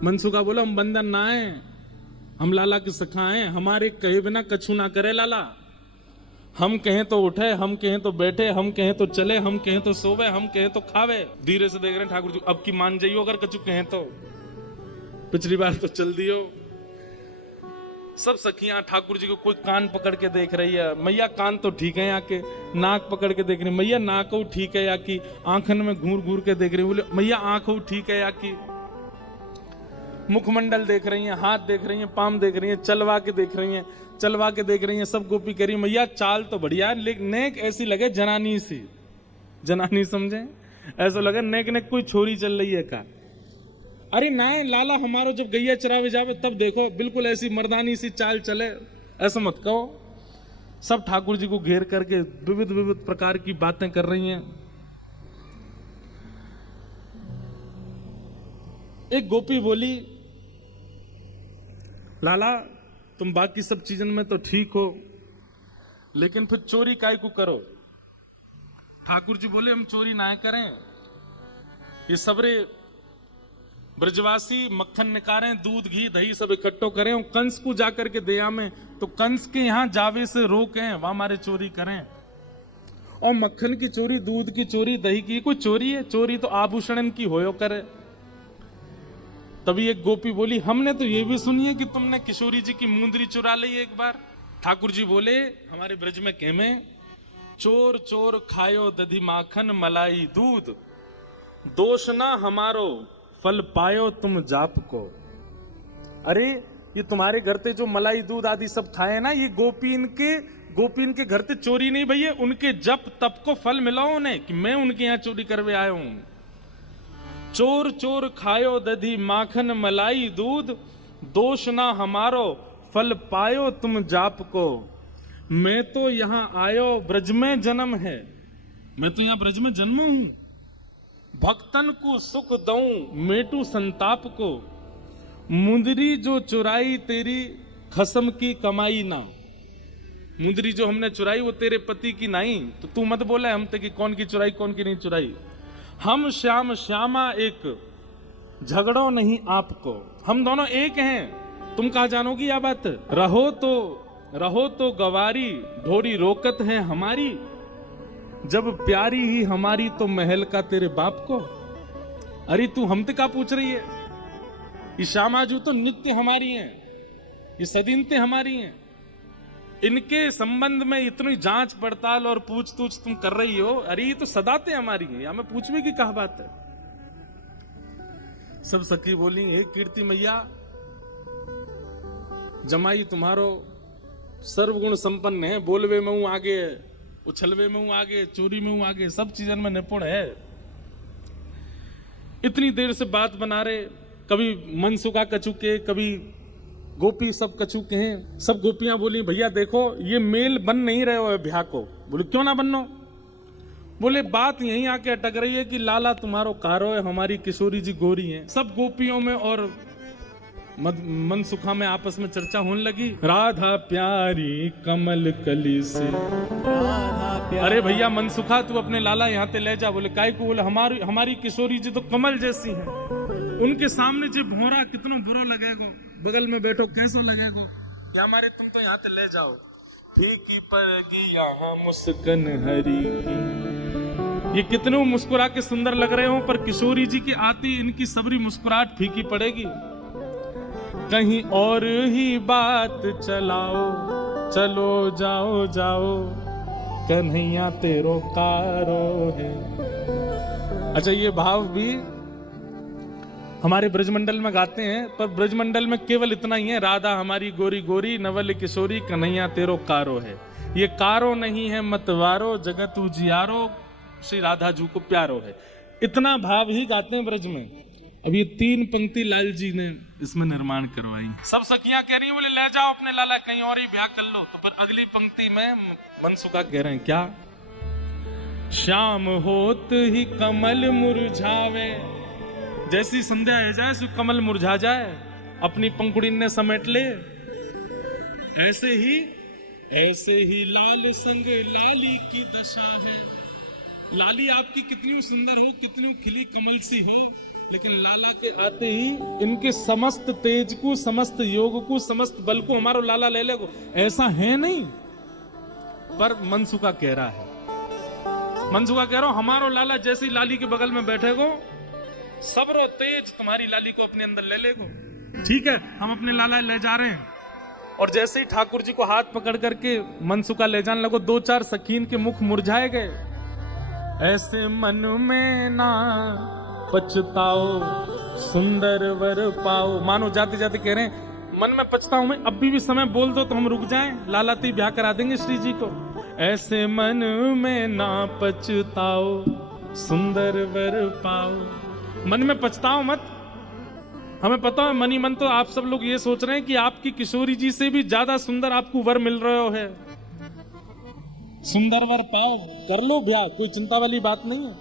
मनसुखा बोला हम बंदर ना आए, हम लाला की सखा हैं, हमारे कहे बिना कछु ना करे लाला। हम कहें तो उठे, हम कहें तो बैठे, हम कहें तो चले, हम कहें तो सोवे, हम कहें तो खावे। धीरे से देख रहे हैं ठाकुर जी, अब की मान जाइयो अगर कछु कहें तो। पिछली बार तो चल दियो। सब सखियां ठाकुर जी को कोई कान पकड़ के देख रही है। मैया कान तो ठीक है, या के नाक पकड़ के देख रही है। मैया नाक हो ठीक है, या की आंखन में घूर घूर के देख रही है। बोले मैया आंख हो ठीक है, या की मुखमंडल देख रही है, हाथ देख रही है, पाम देख रही है, चलवा के देख रही है, चलवा के देख रही है। सब गोपी कह रही है मैया चाल तो बढ़िया है, लेकिन नेक ऐसी लगे जनानी सी। जनानी समझे, ऐसा लगे नेक नेक कोई छोरी चल रही है का। अरे नाए लाला हमारो जब गैया चरावे जावे तब देखो बिल्कुल ऐसी मर्दानी सी चाल चले, ऐसा मत कहो। सब ठाकुर जी को घेर करके विविध विविध प्रकार की बातें कर रही हैं। एक गोपी बोली लाला तुम बाकी सब चीजन में तो ठीक हो, लेकिन फिर चोरी काय को करो। ठाकुर जी बोले हम चोरी ना करें, ये सबरे ब्रजवासी मक्खन निकालें, दूध घी दही सब इकट्ठो करें और कंस को जाकर के दया में, तो कंस के यहाँ जावे से रोकें, वहां हमारे चोरी करें। और मक्खन की चोरी, दूध की चोरी, दही की कोई चोरी है? चोरी तो आभूषण की होयो करे। तभी एक गोपी बोली हमने तो ये भी सुनी है कि तुमने किशोरी जी की मुंदरी चुरा ली एक बार। ठाकुर जी बोले हमारे ब्रज में कहमे चोर चोर खायो दधी माखन मलाई दूध, दोष ना हमारो फल पायो तुम जाप को। अरे ये तुम्हारे घर पे जो मलाई दूध आदि सब खाए ना, ये गोपीन के घर पे चोरी नहीं भैया, उनके जप तप को फल मिला उन्हें कि मैं उनके यहाँ चोरी करवे आया हूं। चोर चोर खायो दधी माखन मलाई दूध, दोष ना हमारो फल पायो तुम जाप को। मैं तो यहाँ आयो ब्रज में जन्म है, मैं तो यहाँ ब्रज में जन्म हूं, भक्तन को सुख दऊं मेटू संताप को, मुंदरी जो चुराई तेरी खसम की कमाई ना। मुंदरी जो हमने चुराई वो तेरे पति की नहीं, तो तू मत बोले हम ते कि कौन की चुराई कौन की नहीं चुराई। हम श्याम श्यामा एक, झगड़ो नहीं आपको। हम दोनों एक हैं, तुम कहा जानोगी यह बात। रहो तो गवारी, ढोरी रोकत है हमारी। जब प्यारी ही हमारी तो महल का तेरे बाप को। अरे तू हमसे का पूछ रही है? ये श्यामाजू तो नित्य हमारी हैं, ये सदीनते हमारी हैं। इनके संबंध में इतनी जांच पड़ताल और पूछ-तूछ तुम कर रही हो। अरे ये तो सदाते हमारी हैं, या मैं पूछने की क्या बात है। सब सखी बोली, हे कीर्ति मैया, जमाई तुम्हारो सर्वगुण संपन्न है। बोलवे में हूं आगे, उछलवे में हूं आगे, चोरी में हूं आगे, सब चीजों में निपुण है। इतनी देर से बात बना रहे, कभी मनसुखा कचुके, कभी गोपी सब कचुके हैं। सब गोपियां बोली, भैया देखो ये मेल बन नहीं रहे हो ब्याह को। बोले क्यों ना बननो? बोले बात यहीं आके अटक रही है कि लाला तुम्हारो कारो है, हमारी किशोरी जी गोरी हैं। सब गोपियों में और मनसुखा में आपस में चर्चा होने लगी। राधा प्यारी कमल कली से, अरे भैया मनसुखा तू अपने लाला यहाँ ते ले जा। बोले काय को? बोले हमारी किशोरी जी तो कमल जैसी हैं, उनके सामने जो भोरा कितना बुरा लगेगा, बगल में बैठो कैसो लगेगा। या हमारे तुम तो यहाँ ते ले जाओ। फीकी पड़गी यहाँ मुस्कान हरी की। ये कितने मुस्कुरा के सुंदर लग रहे हो, पर किशोरी जी की आती इनकी सबरी मुस्कुराहट फीकी पड़ेगी। कहीं और ही बात चलाओ, चलो जाओ जाओ, कन्हैया तेरो कारो है। अच्छा ये भाव भी हमारे ब्रजमंडल में गाते हैं, पर ब्रजमंडल में केवल इतना ही है, राधा हमारी गोरी गोरी, नवल किशोरी, कन्हैया तेरो कारो है। ये कारो नहीं है मतवारो, जगत उजियारो, श्री राधा जी को प्यारो है। इतना भाव ही गाते हैं ब्रज में। अब ये 3 पंक्ति लाल जी ने इसमें निर्माण करवाई। सब सखियां कह रही हैं, बोले ले जाओ अपने लाला कहीं और ही ब्याह कर लो। तो पर अगली पंक्ति में मनसुखा कह रहे हैं क्या? श्याम होत ही कमल मुरझावे, जैसी संध्या है जाए सो कमल मुरझा जाए, अपनी पंखुड़ी ने समेट ले। ऐसे ही लाल संग लाली की दशा है। लाली आपकी कितनी सुंदर हो, कितनी खिली कमल सी हो, लेकिन लाला के आते ही इनके समस्त तेज को, समस्त योग को, समस्त बल को हमारो लाला ले लेगो, ऐसा है नहीं। पर मनसुखा कह रहा है, मनसुखा कह रहा हूं हमारो लाला जैसी लाली के बगल में बैठेगो, सबरो तेज तुम्हारी लाली को अपने अंदर ले लेगो। ठीक है, हम अपने लाला ले जा रहे हैं। और जैसे ही ठाकुर जी को हाथ पकड़ करके मनसुखा ले जाने लगो, 2-4 सखीन के मुख मुरझाए गए। ऐसे मन में ना पछताओ, सुंदर वर पाओ। मानो जाते जाते कह रहे हैं, मन में पछताऊं मैं, अभी भी समय बोल दो तो हम रुक जाएं, लाला ती ब्याह करा देंगे श्री जी को। ऐसे मन में ना पछताओ, सुंदर वर पाओ। मन में पछताओ मत। हमें पता है मनी मन तो आप सब लोग ये सोच रहे हैं कि आपकी किशोरी जी से भी ज्यादा सुंदर आपको वर मिल रहे है। सुंदर वर पाओ, कर लो ब्याह, कोई चिंता वाली बात नहीं है।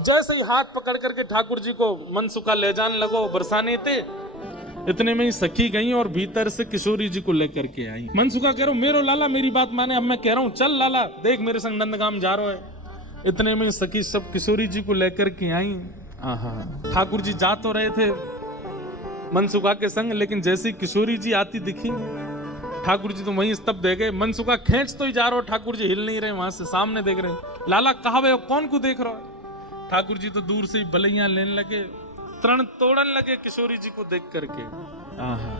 जैसे ही हाथ पकड़ करके ठाकुर जी को मनसुखा ले जाने लगो, बरसाने थे, इतने में ही सखी गई और भीतर से किशोरी जी को लेकर के आई। मनसुखा कह रहा हूं मेरो लाला मेरी बात माने, अब मैं कह रहा हूं चल लाला देख मेरे संग नंदगाम जा रहा है। इतने में सखी सब किशोरी जी को लेकर के आई। आहा, ठाकुर जी जा तो रहे थे मनसुखा के संग, लेकिन जैसी किशोरी जी आती दिखी, ठाकुर जी तो वहीं स्तब्ध दे गए। मनसुखा खींच तो ही जा रहा हो, ठाकुर जी हिल नहीं रहे, वहां से सामने देख रहे। लाला कहा वे कौन को देख रहा है? ठाकुर जी तो दूर से ही बलैया लेने लगे, तरण तोड़न लगे किशोरी जी को देख करके। आहा,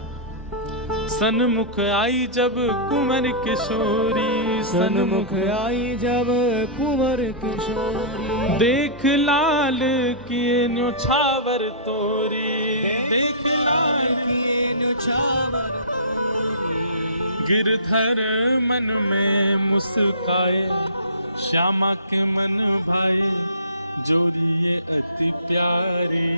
सन्मुख आई जब कुंवर किशोरी, सन्मुख आई जब कुंवर किशोरी, देख लाल किए न्योछावर तोरी, देख लाल किए न्योछावर तोरी। गिरधर मन में मुस्काए, श्यामा के मन भाई, जोड़िए अति प्यारे।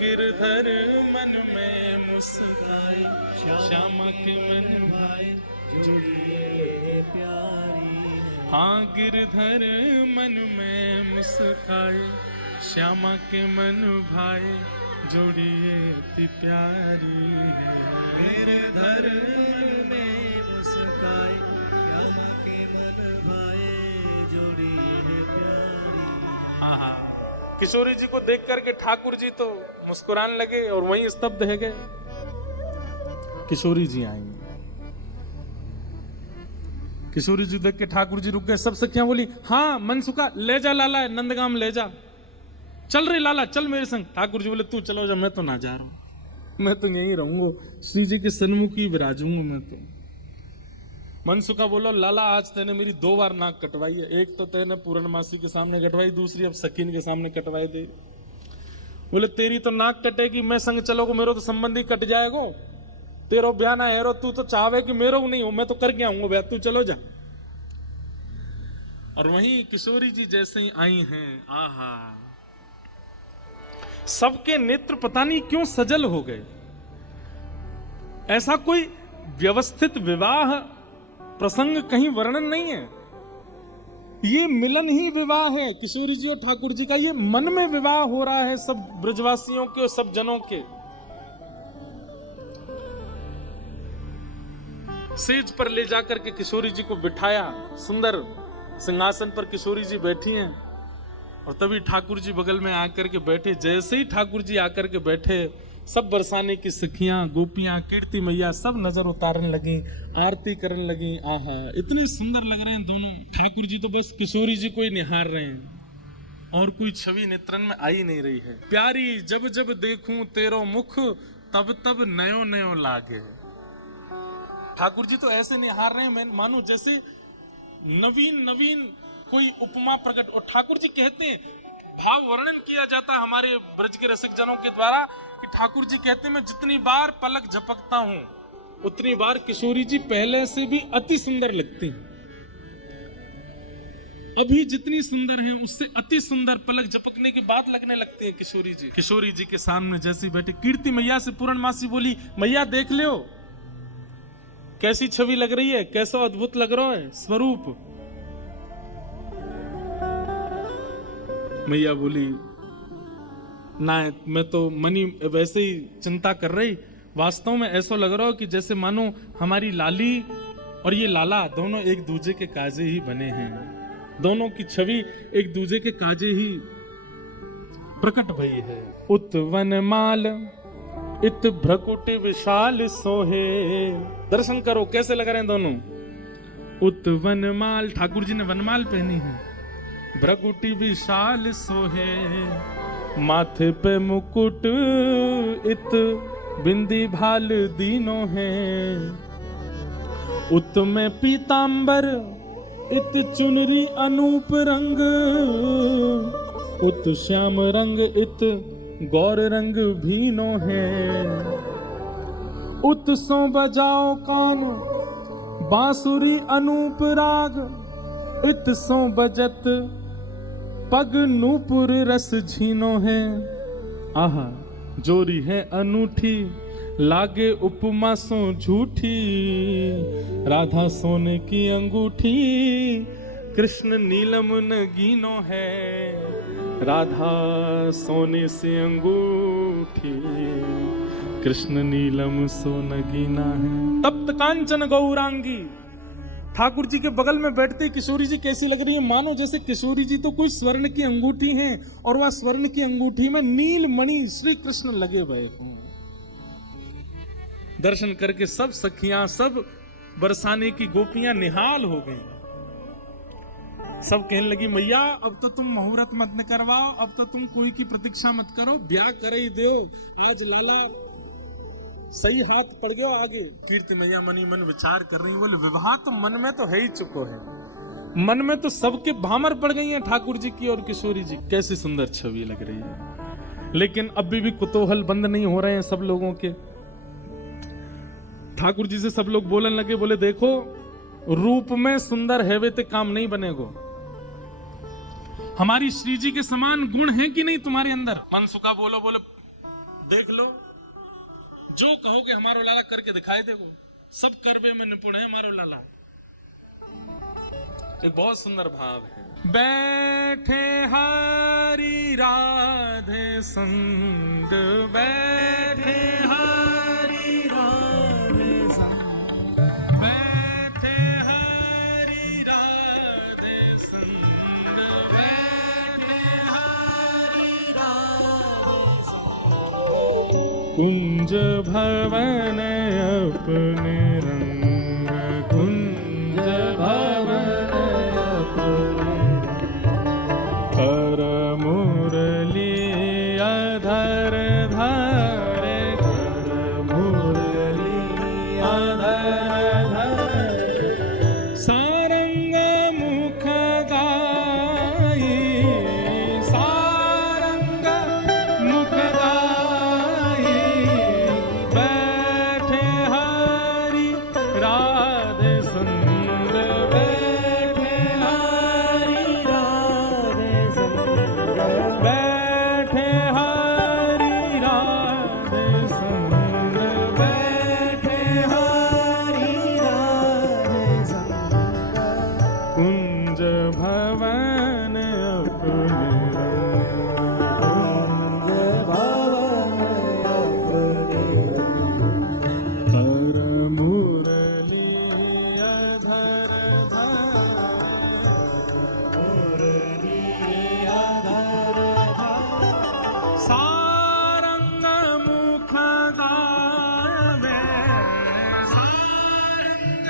गिरधर मन में मुस्काए, श्यामा के मन भाई, जोड़िए प्यारी है। हाँ गिरधर मन में मुस्काए, श्यामा के मन भाए, जोड़ी ये अति प्यारी है। गिरधर मन में मुस्काए, श्यामा के मन भाए, जोड़ी है प्यारी। हाँ, किशोरी जी को देख करके ठाकुर जी तो मुस्कुराने लगे और वहीं स्तब्ध है गए। किशोरी जी आई, किशोरी जी देख के ठाकुर जी रुक गए। सब सखियां बोली, हाँ मनसुखा ले जा लाला, नंदगाम ले जा, चल रे लाला चल मेरे संग। ठाकुर जी बोले तू चलो जा, मैं तो ना जा रहा हूं, मैं तो यहीं रहूंगा, श्री जी के सन्मुख ही विराजूंगा मैं तो। मनसुखा बोलो, लाला आज तेने मेरी 2 बार नाक कटवाई है, एक तो तेने पूर्णमासी के सामने कटवाई, दूसरी अब सकीन के सामने कटवाई दे। बोले तेरी तो नाक कटेगी, मैं संग चलोगे मेरो तो संबंधी कट जाएगो, तेरो ब्याह ना है, तू तो चाहे कि मेरो नहीं हो, मैं तो करके आऊंगा ब्याह, तू चलो जा। और वहीं किशोरी जी जैसे ही आई हैं, आहा, सबके नेत्र पता नहीं क्यों सजल हो गए। ऐसा कोई व्यवस्थित विवाह प्रसंग कहीं वर्णन नहीं है, ये मिलन ही विवाह है किशोरी जी और ठाकुर जी का। ये मन में विवाह हो रहा है सब ब्रजवासियों के और सब जनों के। सेज पर ले जाकर के किशोरी जी को बिठाया, सुंदर सिंहासन पर किशोरी जी बैठी हैं और तभी ठाकुर जी बगल में आकर के बैठे। जैसे ही ठाकुर जी आकर के बैठे, सब बरसाने की सखियां, गोपियां, कीर्ति मैया सब नजर उतारने लगी, आरती करने लगी। आहा, इतने सुंदर लग रहे हैं दोनों। ठाकुर जी तो बस किशोरी जी को ही निहार रहे हैं और कोई छवि नेत्रन में आई नहीं रही है। प्यारी जब जब देखूं तेरो मुख, तब तब नयो नयो लागे। ठाकुर जी तो ऐसे निहार रहे हैं, मैं मानो जैसे नवीन नवीन कोई उपमा प्रकट। और ठाकुर जी कहते हैं, भाव वर्णन किया जाता है हमारे ब्रज के रसिक जनों के द्वारा कि ठाकुर जी कहते हैं, मैं जितनी बार पलक झपकता हूं उतनी बार किशोरी जी पहले से भी अति सुंदर लगती हैं। अभी जितनी सुंदर हैं उससे अति सुंदर पलक झपकने की बात लगने लगती है किशोरी जी। किशोरी जी के सामने जैसे बैठे, कीर्ति मैया से पूर्णमासी बोली, मैया देख लो कैसी छवि लग रही है, कैसा अद्भुत लग रहा है स्वरूप। मैया बोली, ना मैं तो मनी वैसे ही चिंता कर रही, वास्तव में ऐसा लग रहा हो कि जैसे मानो हमारी लाली और ये लाला दोनों एक दूजे के काजे ही बने हैं, दोनों की छवि एक दूजे के काजे ही प्रकट भई है। उत वनमाल इत भ्रकुट विशाल सोहे। दर्शन करो कैसे लग रहे हैं दोनों। उत वनमाल, ठाकुर जी ने वनमाल पहनी है, भ्रकुटी विशाल सोहे, माथे पे मुकुट इत बिंदी भाल दीनो है, उत में पीतांबर इत चुनरी अनूप रंग, उत श्याम रंग इत गौर रंग भीनो है, उत सो बजाओ कान बांसुरी अनूप राग, इत सो बजत पग नूपुर रस झीनो है। आहा, जोरी है अनूठी लागे उपमा सो झूठी, राधा सोने की अंगूठी कृष्ण नीलम नगीनो है, राधा सोने से अंगूठी कृष्ण नीलम सो नगीना है। तप्त कांचन गौरांगी, ठाकुर जी के बगल में बैठते किशोरी जी कैसी लग रही है, मानो जैसे किशोरी जी तो कोई स्वर्ण की अंगूठी हैं और वह स्वर्ण की अंगूठी में नील मणि श्री कृष्ण लगे हुए हों। दर्शन करके सब सखियां, सब बरसाने की गोपियां निहाल हो गई। सब कहने लगी, मैया अब तो तुम मुहूर्त मत न करवाओ, अब तो तुम कोई की प्रतीक्षा मत करो, ब्याह कर ही दो, आज लाला सही हाथ पड़ गया आगे। कीर्ति मैया मनी मन विचार कर रही, बोले विवाह तो मन में तो है ही चुको है, मन में तो सबके भामर पड़ गई हैं ठाकुर जी की और किशोरी जी। कैसी सुंदर छवि लग रही है, लेकिन अभी भी कुतूहल बंद नहीं हो रहे हैं सब लोगों के। ठाकुर जी से सब लोग बोलने लगे, बोले देखो रूप में सुंदर है वे ते काम नहीं बनेगो, हमारी श्री जी के समान गुण है कि नहीं तुम्हारे अंदर। मनसुखा बोलो, बोले देख लो, जो कहोगे हमारो लाला करके दिखाई देगो, सब करवे में निपुण है हमारो लाला। ये बहुत सुंदर भाव है। बैठे हरि राधे संग, बैठे हरि राधे संग, बैठे हरि राधे संग, बैठे हरि राधे संग, कुंज भवन अपने रंग, कुंज भवन अपने कर मुरली अधर धारे, कर मुरली अधर धारे, सारंग मुख गाई, सारंग मुख गाई, बैठे हरि राधे संग, बैठे हरि राधे संग, बैठे हरि राधे संग, बैठे हरि राधे संग, कुंज भवन अपने रंग, कुंज भवन अपने कर मुरली अधर धारे, सारंग मुख गावे, सारंग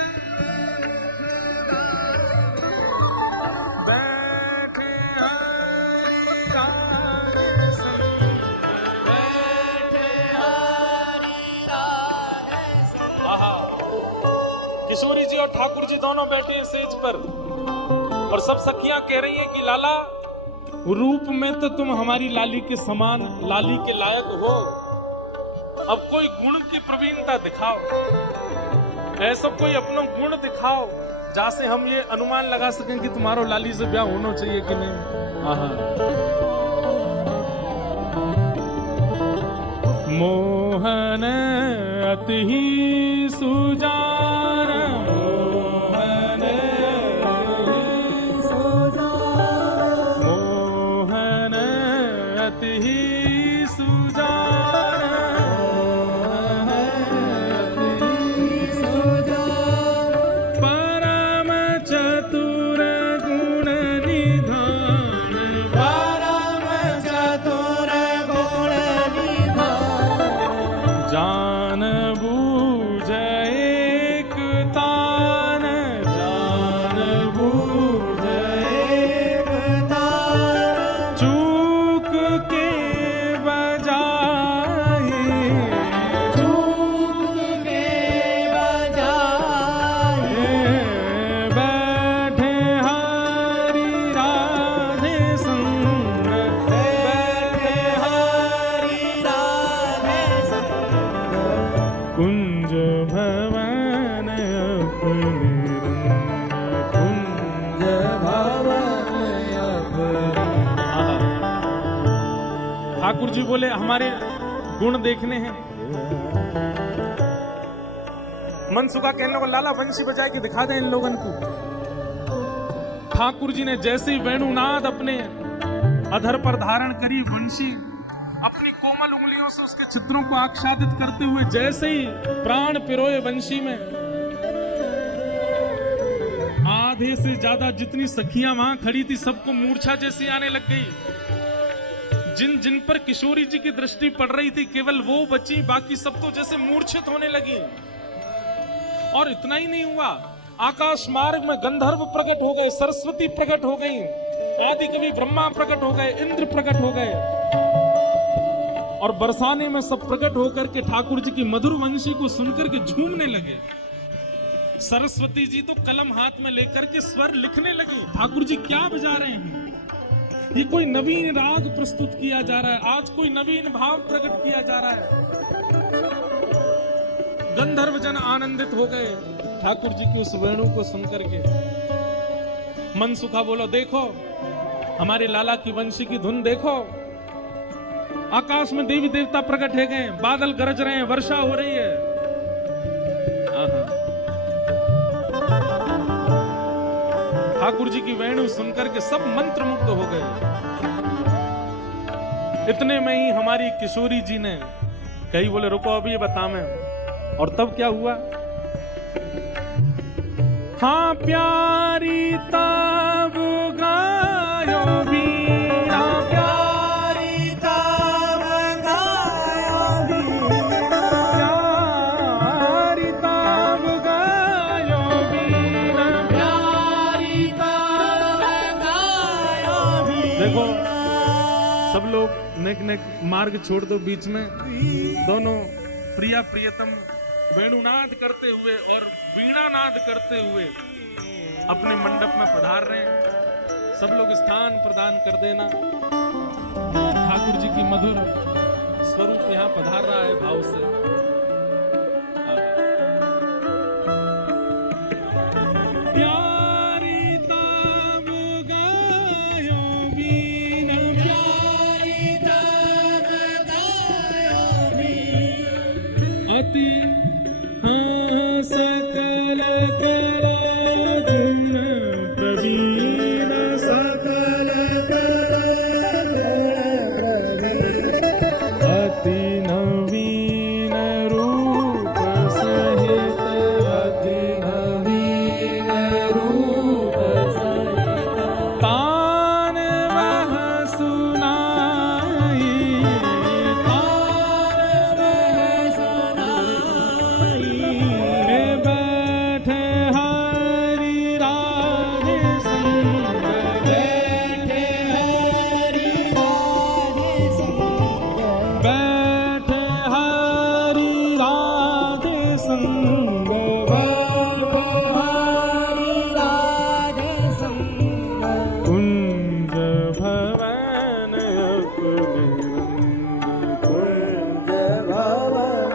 बैठे हरि राधे संग, बैठे हरि राधे संग। आहा, किशोरी जी और ठाकुर जी दोनों बैठे हैं सेज पर, और सब सखियां कह रही हैं कि लाला, रूप में तो तुम हमारी लाली के समान, लाली के लायक हो, अब कोई गुण की प्रवीणता दिखाओ, ऐसा कोई अपना गुण दिखाओ जहां से हम ये अनुमान लगा सकें कि तुम्हारो लाली से ब्याह होना चाहिए कि नहीं। आहा, मोहन अति ही सुजान, मोहन अति सुजान, मोहन अति ही सुजान, परम चतुर गुण निधान, परम चतुर गुण निधान, जान बूझ एक तान, जान बूझ एक तान, चूक के बजाए, चूक के बजाए, बैठे हरि राधे संग, बैठे हरि राधे संग, कुंज भवन अपने रंग, कुंज भवन अपने। ठाकुर जी बोले हमारे गुण देखने हैं। मनसुखा कहने लगा लाला वंशी बजाए के दिखा दे इन लोगन को। ठाकुर जी ने जैसे ही वेणुनाद अपने अधर पर धारण करी, वंशी अपनी कोमल उंगलियों से उसके चित्रों को आच्छादित करते हुए जैसे ही प्राण पिरोए वंशी में, आधे से ज्यादा जितनी सखियां वहां खड़ी थी सबको मूर्छा जैसी आने लग गई। जिन जिन पर किशोरी जी की दृष्टि पड़ रही थी केवल वो बची, बाकी सब तो जैसे मूर्छित होने लगी। और इतना ही नहीं हुआ, आकाश मार्ग में गंधर्व प्रकट हो गए, सरस्वती प्रकट हो गई, आदि कवि ब्रह्मा प्रकट हो गए, इंद्र प्रकट हो गए, और बरसाने में सब प्रकट होकर के ठाकुर जी की मधुर वंशी को सुनकर के झूमने लगे। सरस्वती जी तो कलम हाथ में लेकर के स्वर लिखने लगी। ठाकुर जी क्या बजा रहे हैं? ये कोई नवीन राग प्रस्तुत किया जा रहा है, आज कोई नवीन भाव प्रकट किया जा रहा है। गंधर्व जन आनंदित हो गए ठाकुर जी की उस वेणु को सुनकर के। मनसुखा बोलो देखो हमारे लाला की वंशी की धुन देखो, आकाश में देवी देवता प्रकट है गए, बादल गरज रहे हैं, वर्षा हो रही है। ठाकुर जी की वेणु सुनकर के सब मंत्रमुग्ध हो गए। इतने में ही हमारी किशोरी जी ने कही, बोले रुको अभी ये बता मैं। और तब क्या हुआ? हाँ प्यारी तब गायो बीना, प्यारी तब गायो बीना, प्यारी तब गायो बीना, प्यारी तब गायो बीना। देखो सब लोग नेक नेक मार्ग छोड़ दो, बीच में दोनों प्रिया प्रियतम वेणुनाद करते हुए और वीणानाद करते हुए अपने मंडप में पधार रहे हैं। सब लोग स्थान प्रदान कर देना। ठाकुर जी की मधुर स्वरूप यहाँ पधार रहा है भाव से। प्यारी तब गायो बीना, प्यारी तब गायो बीना, अति सकल कलागुण प्रवीण, सकल अति नवीन रूप सहित, अति नवीन रूप सहित, तान वह सुनाई, तान वह सुनाई। बैठे हरि राधे संग, बैठे हरि राधे संग, बैठे हरि राधे संग, बैठे हरि राधे संग, कुंज भवन अपने रंग, कुंज भवन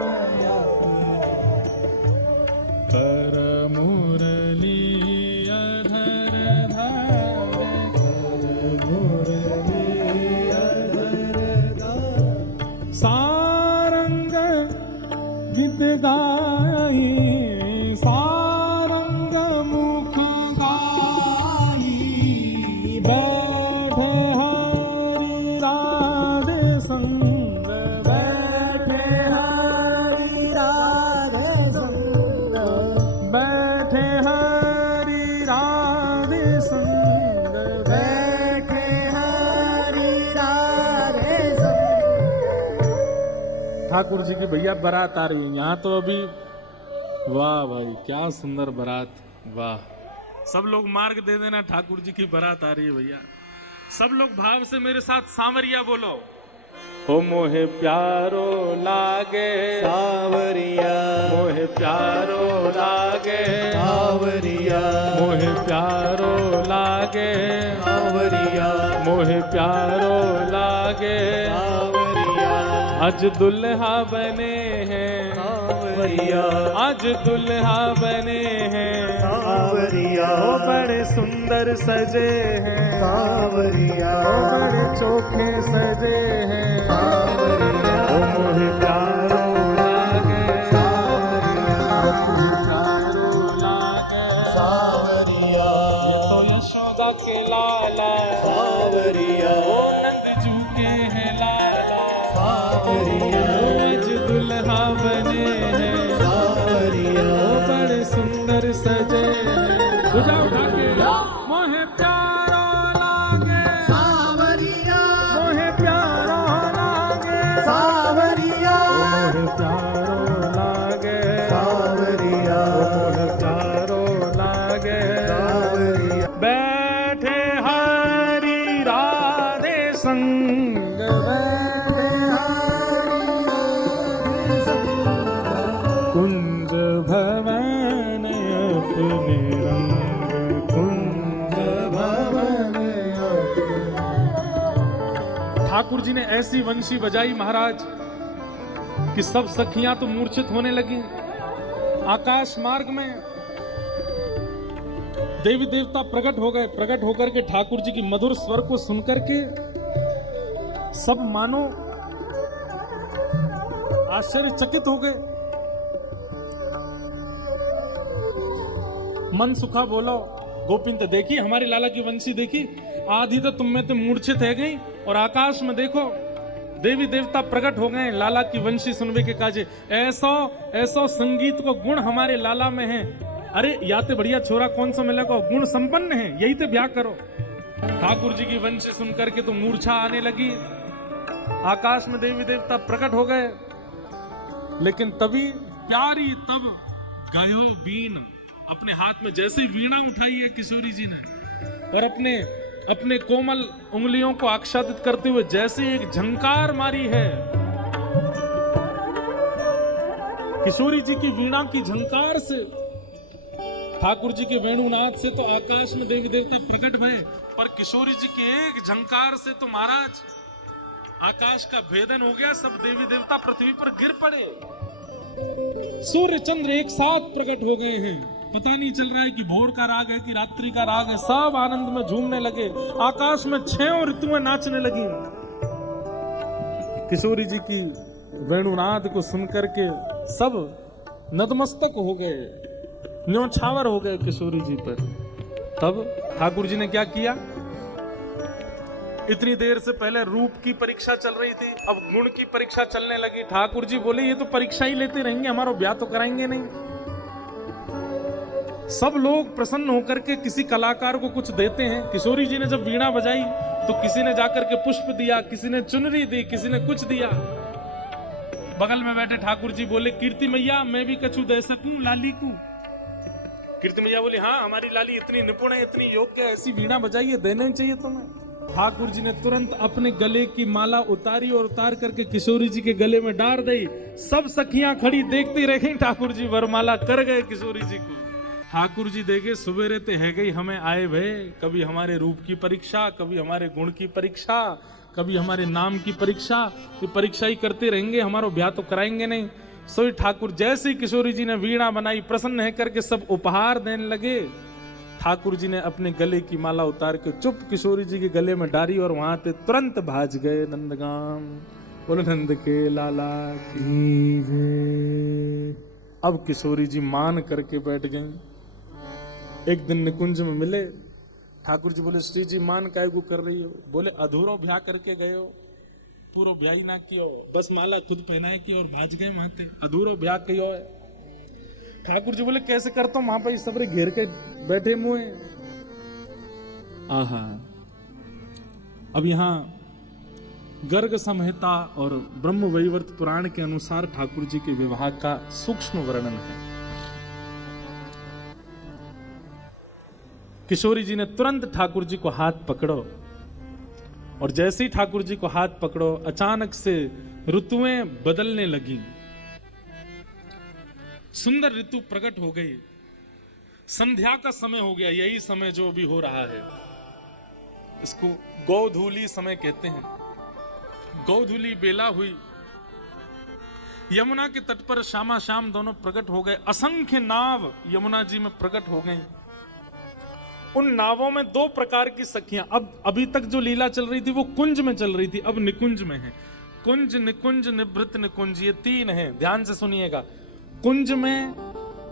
कर मुरली अधर धारे, मुरली अधर धारे, सारंग गीत गाई, सारंग मुख गाई, बैठे हरि राधे संग, बैठे हरि राधे संग, बैठे हरि राधे संग, बैठे हरि राधे संग। ठाकुर जी की भैया बारात आ रही है यहाँ तो अभी। वाह भाई क्या सुंदर बारात, वाह। सब लोग मार्ग दे देना, ठाकुर जी की बारात आ रही है भैया। सब लोग भाव से मेरे साथ सांवरिया बोलो। हो मोहे प्यारो लागे सावरिया, मोहे प्यारो लागे सावरिया, मोहे प्यारो लागे सावरिया, मोहे प्यारो लागे सावरिया, आज दुल्हा बने हैं सावरिया, आज दुल्हा बने हैं सावरिया, वो बड़े सुंदर सजे हैं सावरिया, वो बड़े चोखे सजे हैं सावरिया, ओ मोहे प्यारो लागे प्यारो लागे सावरिया, ये तो यशोदा के लाला सावरिया, ओ नंदजू के हैं लाला सावरिया, आज दुल्हा बने हैं सावरिया, वो बड़े सुंदर सजे हैं। पूजा उठा के मोहे प्यारो लागे सावरिया, मोहे प्यारो लागे सावरिया, मोहे प्यारो लागे सावरिया, मोहे प्यारो लागे सावरिया, बैठे हरि राधे संग कुंज भवन अपने रंग कुंज भवन ठाकुर जी ने ऐसी वंशी बजाई महाराज कि सब सखियां तो मूर्छित होने लगी। आकाश मार्ग में देवी देवता प्रकट हो गए। प्रकट होकर के ठाकुर जी की मधुर स्वर को सुनकर के सब मानो आश्चर्यचकित हो गए। मन सुखा बोलो गोपिन तो देखी हमारे लाला की वंशी देखी, आधी तो तुम में तो मूर्छित है गई, और आकाश में देखो देवी देवता प्रकट हो गए लाला की वंशी सुनवे के काजे। ऐसो ऐसो संगीत को गुण हमारे लाला में है। अरे या तो बढ़िया छोरा कौन सा मिलेगा, गुण संपन्न है, यही तो ब्याह करो। ठाकुर जी की वंशी सुनकर के तो मूर्छा आने लगी, आकाश में देवी देवता प्रकट हो गए। लेकिन तभी प्यारी तब गयो बीन, अपने हाथ में जैसे ही वीणा उठाई है किशोरी जी ने, और अपने कोमल उंगलियों को आच्छादित करते हुए जैसे एक झंकार मारी है, किशोरी जी की वीणा की झंकार से, ठाकुर जी के वेणुनाद से तो आकाश में देवी देवता प्रकट भये, पर किशोरी जी के एक झंकार से तो महाराज आकाश का भेदन हो गया, सब देवी देवता पृथ्वी पर गिर पड़े। सूर्य चंद्र एक साथ प्रकट हो गए हैं, पता नहीं चल रहा है कि भोर का राग है कि रात्रि का राग है, सब आनंद में झूमने लगे, आकाश में 6 ऋतुएं नाचने लगी। किशोरी जी की वेणुनाद को सुनकर के सब नतमस्तक हो गए, न्योछावर हो गए किशोरी जी पर। तब ठाकुर जी ने क्या किया, इतनी देर से पहले रूप की परीक्षा चल रही थी, अब गुण की परीक्षा चलने लगी। ठाकुर जी बोले ये तो परीक्षा ही लेते रहेंगे, हमारा ब्याह तो कराएंगे नहीं। सब लोग प्रसन्न होकर के किसी कलाकार को कुछ देते हैं। किशोरी जी ने जब वीणा बजाई तो किसी ने जाकर के पुष्प दिया, किसी ने चुनरी दी, किसी ने कुछ दिया। बगल में बैठे ठाकुर जी बोले कीर्ति मैया मैं भी कछु दे सकूं लाली को। कीर्ति मैया बोली हाँ हमारी लाली इतनी निपुण है, इतनी योग्य है, ऐसी वीणा बजाइए, देना चाहिए तुम्हें। ठाकुर जी ने तुरंत अपने गले की माला उतारी और उतार करके किशोरी जी के गले में डाल दी। सब सखियां खड़ी देखती रही, ठाकुर जी वरमाला कर गए किशोरी जी को। ठाकुर जी देखे सुबेरे ते है गई हमें आए भय, कभी हमारे रूप की परीक्षा, कभी हमारे गुण की परीक्षा, कभी हमारे नाम की परीक्षा, तो परीक्षा ही करते रहेंगे, हमारा ब्याह तो कराएंगे नहीं। सोई ठाकुर जैसे ही किशोरी जी ने वीणा बनाई, प्रसन्न है करके सब उपहार देने लगे। ठाकुर जी ने अपने गले की माला उतार के चुप किशोरी जी के गले में डाली और वहां से तुरंत भाज गए नंदगाम। बोले नंद के लाला की जय। अब किशोरी जी मान करके बैठ गई। एक दिन निकुंज में मिले, ठाकुर जी बोले श्री जी मान काय को कर रही हो? बोले अधूरो ब्याह करके गए हो, पूरा ब्याह ही ना कियो, बस माला खुद पहनाए की और भाज गए वहां से, अधूरो ब्याह कियो है। ठाकुर जी बोले कैसे करता हूं, वहां पर सबरे घेर के बैठे मुए। आहा, अब यहां गर्ग संहिता और ब्रह्म वैवर्त पुराण के अनुसार ठाकुर जी के विवाह का सूक्ष्म वर्णन है। किशोरी जी ने तुरंत ठाकुर जी को हाथ पकड़ो, और जैसे ही ठाकुर जी को हाथ पकड़ो अचानक से ऋतुएं बदलने लगी, सुंदर ऋतु प्रकट हो गई। संध्या का समय हो गया, यही समय जो अभी हो रहा है, इसको गोधूली समय कहते हैं। गोधूली बेला हुई, यमुना के तट पर शामा शाम दोनों प्रकट हो गए। असंख्य नाव यमुना जी में प्रकट हो गए। उन नावों में 2 प्रकार की सखियां, अब अभी तक जो लीला चल रही थी वो कुंज में चल रही थी, अब निकुंज में है। कुंज, निकुंज, निभृत निकुंज, ये 3 हैं, ध्यान से सुनिएगा। कुंज में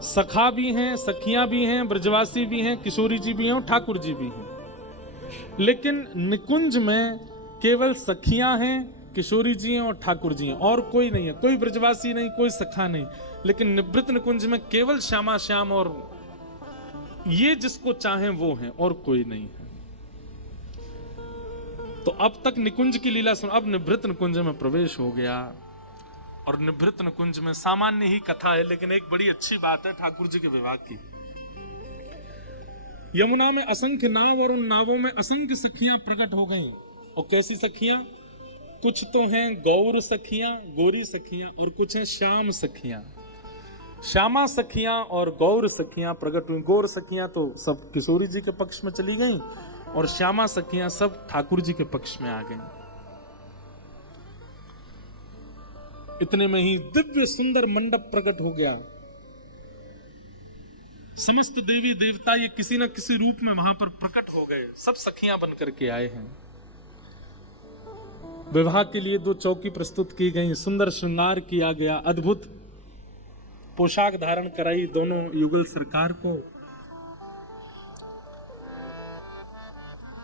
सखा भी हैं, सखियां भी हैं, ब्रजवासी भी हैं, किशोरी जी भी हैं और ठाकुर जी भी हैं। लेकिन निकुंज में केवल सखियां हैं, किशोरी जी हैं और ठाकुर जी हैं, और कोई नहीं है, कोई ब्रजवासी नहीं, कोई सखा नहीं। लेकिन निवृत्त निकुंज में केवल श्यामा श्याम और ये जिसको चाहें वो हैं, और कोई नहीं है। तो अब तक निकुंज की लीला सुन, अब निवृत्त निकुंज में प्रवेश हो गया। और निवृत्त निकुंज में सामान्य ही कथा है, लेकिन एक बड़ी अच्छी बात है ठाकुर जी के विवाह की। यमुना में असंख्य नाव और उन नावों में असंख्य सखियां प्रकट हो गईं। और कैसी सखियां? कुछ तो हैं गौर सखियां, गोरी सखियां, और कुछ हैं श्याम सखियां। श्यामा सखियां और गौर सखियां प्रकट हुई। गौर सखियां तो सब किशोरी जी के पक्ष में चली गईं और श्यामा सखियां सब ठाकुर जी के पक्ष में आ गईं। इतने में ही दिव्य सुंदर मंडप प्रकट हो गया। समस्त देवी देवता ये किसी न किसी रूप में वहां पर प्रकट हो गए, सब सखियां बनकर के आए हैं। विवाह के लिए 2 चौकी प्रस्तुत की गई, सुंदर श्रृंगार किया गया, अद्भुत पोशाक धारण कराई दोनों युगल सरकार को।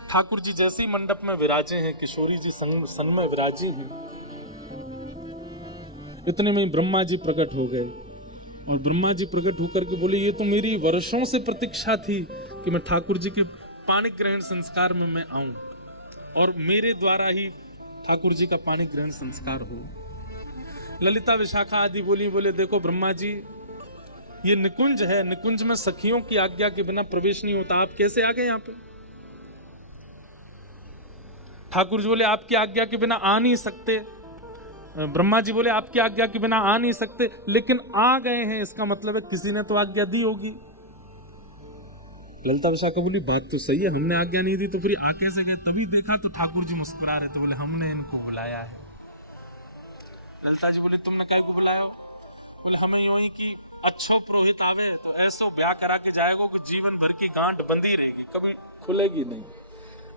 ठाकुर जी जैसे ही मंडप में विराजे हैं, किशोरी जी सन में विराजे हैं, इतने में ही ब्रह्मा जी प्रकट हो गए। और ब्रह्मा जी प्रकट होकर के बोले, ये तो मेरी वर्षों से प्रतीक्षा थी कि मैं ठाकुर जी के पाणी ग्रहण संस्कार में मैं आऊं और मेरे द्वारा ही ठाकुर जी का पाणी ग्रहण संस्कार हो। ललिता विशाखा आदि बोले देखो ब्रह्मा जी, ये निकुंज है, निकुंज में सखियों की आज्ञा के बिना प्रवेश नहीं होता, आप कैसे आ गए यहाँ पे? ठाकुर जी बोले आपकी आज्ञा के बिना आ नहीं सकते। ब्रह्मा जी बोले आपकी आज्ञा के बिना आ नहीं सकते, लेकिन आ गए हैं, इसका मतलब है किसी ने तो आज्ञा दी होगी। ललिता विशाखा बोली बात तो सही है, हमने आज्ञा नहीं दी तो फिर आ कैसे गए? तभी देखा तो ठाकुर जी मुस्कुरा रहे थे, बोले हमने इनको बुलाया है। ललिता जी बोले तुमने काय को बुलाया हो? बोले हमें यूं ही कि अच्छो पुरोहित आवे तो ऐसो ब्याह करा के जाएगा कि जीवन भर की गांठ बंधी रहेगी, कभी खुलेगी नहीं।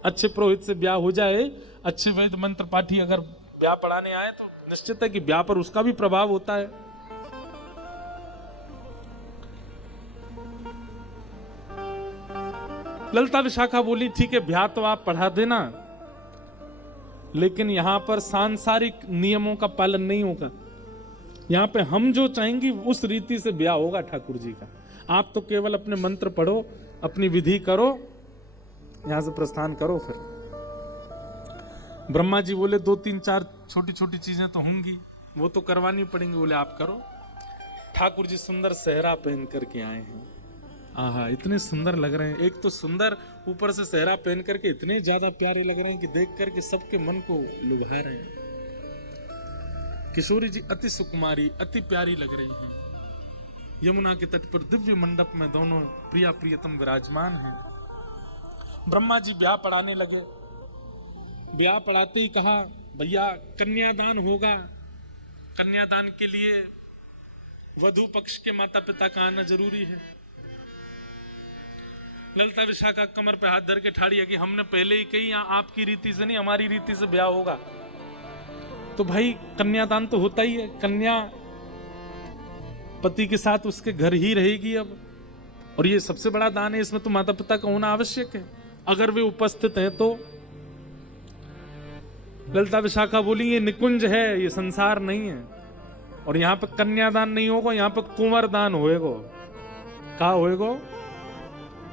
अच्छे पुरोहित से ब्याह हो जाए, अच्छे वैद मंत्र पाठी अगर ब्याह पढ़ाने आए तो निश्चित है कि ब्याह पर उसका भी प्रभाव होता है। ललिता विशाखा बोली ठीक है ब्याह तो आप पढ़ा देना, लेकिन यहां पर सांसारिक नियमों का पालन नहीं होगा। यहां पे हम जो चाहेंगे उस रीति से ब्याह होगा ठाकुर जी का। आप तो केवल अपने मंत्र पढ़ो, अपनी विधि करो, यहां से प्रस्थान करो। फिर ब्रह्मा जी बोले 2-3-4 छोटी छोटी चीजें तो होंगी, वो तो करवानी पड़ेंगी। बोले आप करो। ठाकुर जी सुंदर सेहरा पहन करके आए हैं। आहा, इतने सुंदर लग रहे हैं। एक तो सुंदर, ऊपर से सेहरा पहन करके इतने ज्यादा प्यारे लग रहे हैं कि देख करके सबके मन को लुभा रहे हैं। किशोरी जी अति सुकुमारी, अति प्यारी लग रही हैं। यमुना के तट पर दिव्य मंडप में दोनों प्रिया प्रियतम विराजमान हैं। ब्रह्मा जी ब्याह पढ़ाने लगे। ब्याह पढ़ाते ही कहा भैया कन्यादान होगा, कन्यादान के लिए वधू पक्ष के माता पिता का आना जरूरी है। ललिता विशाखा कमर पे हाथ धर के ठाड़ी है कि हमने पहले ही कही आपकी रीति से नहीं हमारी रीति से ब्याह होगा। तो भाई कन्यादान तो होता ही है, कन्या पति के साथ उसके घर ही रहेगी अब, और ये सबसे बड़ा दान है, इसमें तो माता पिता का होना आवश्यक है अगर वे उपस्थित हैं तो। ललिता विशाखा बोली ये निकुंज है, ये संसार नहीं है, और यहाँ पे कन्यादान नहीं होगा, यहाँ पे कुंवरदान होएगा। कहा होएगा?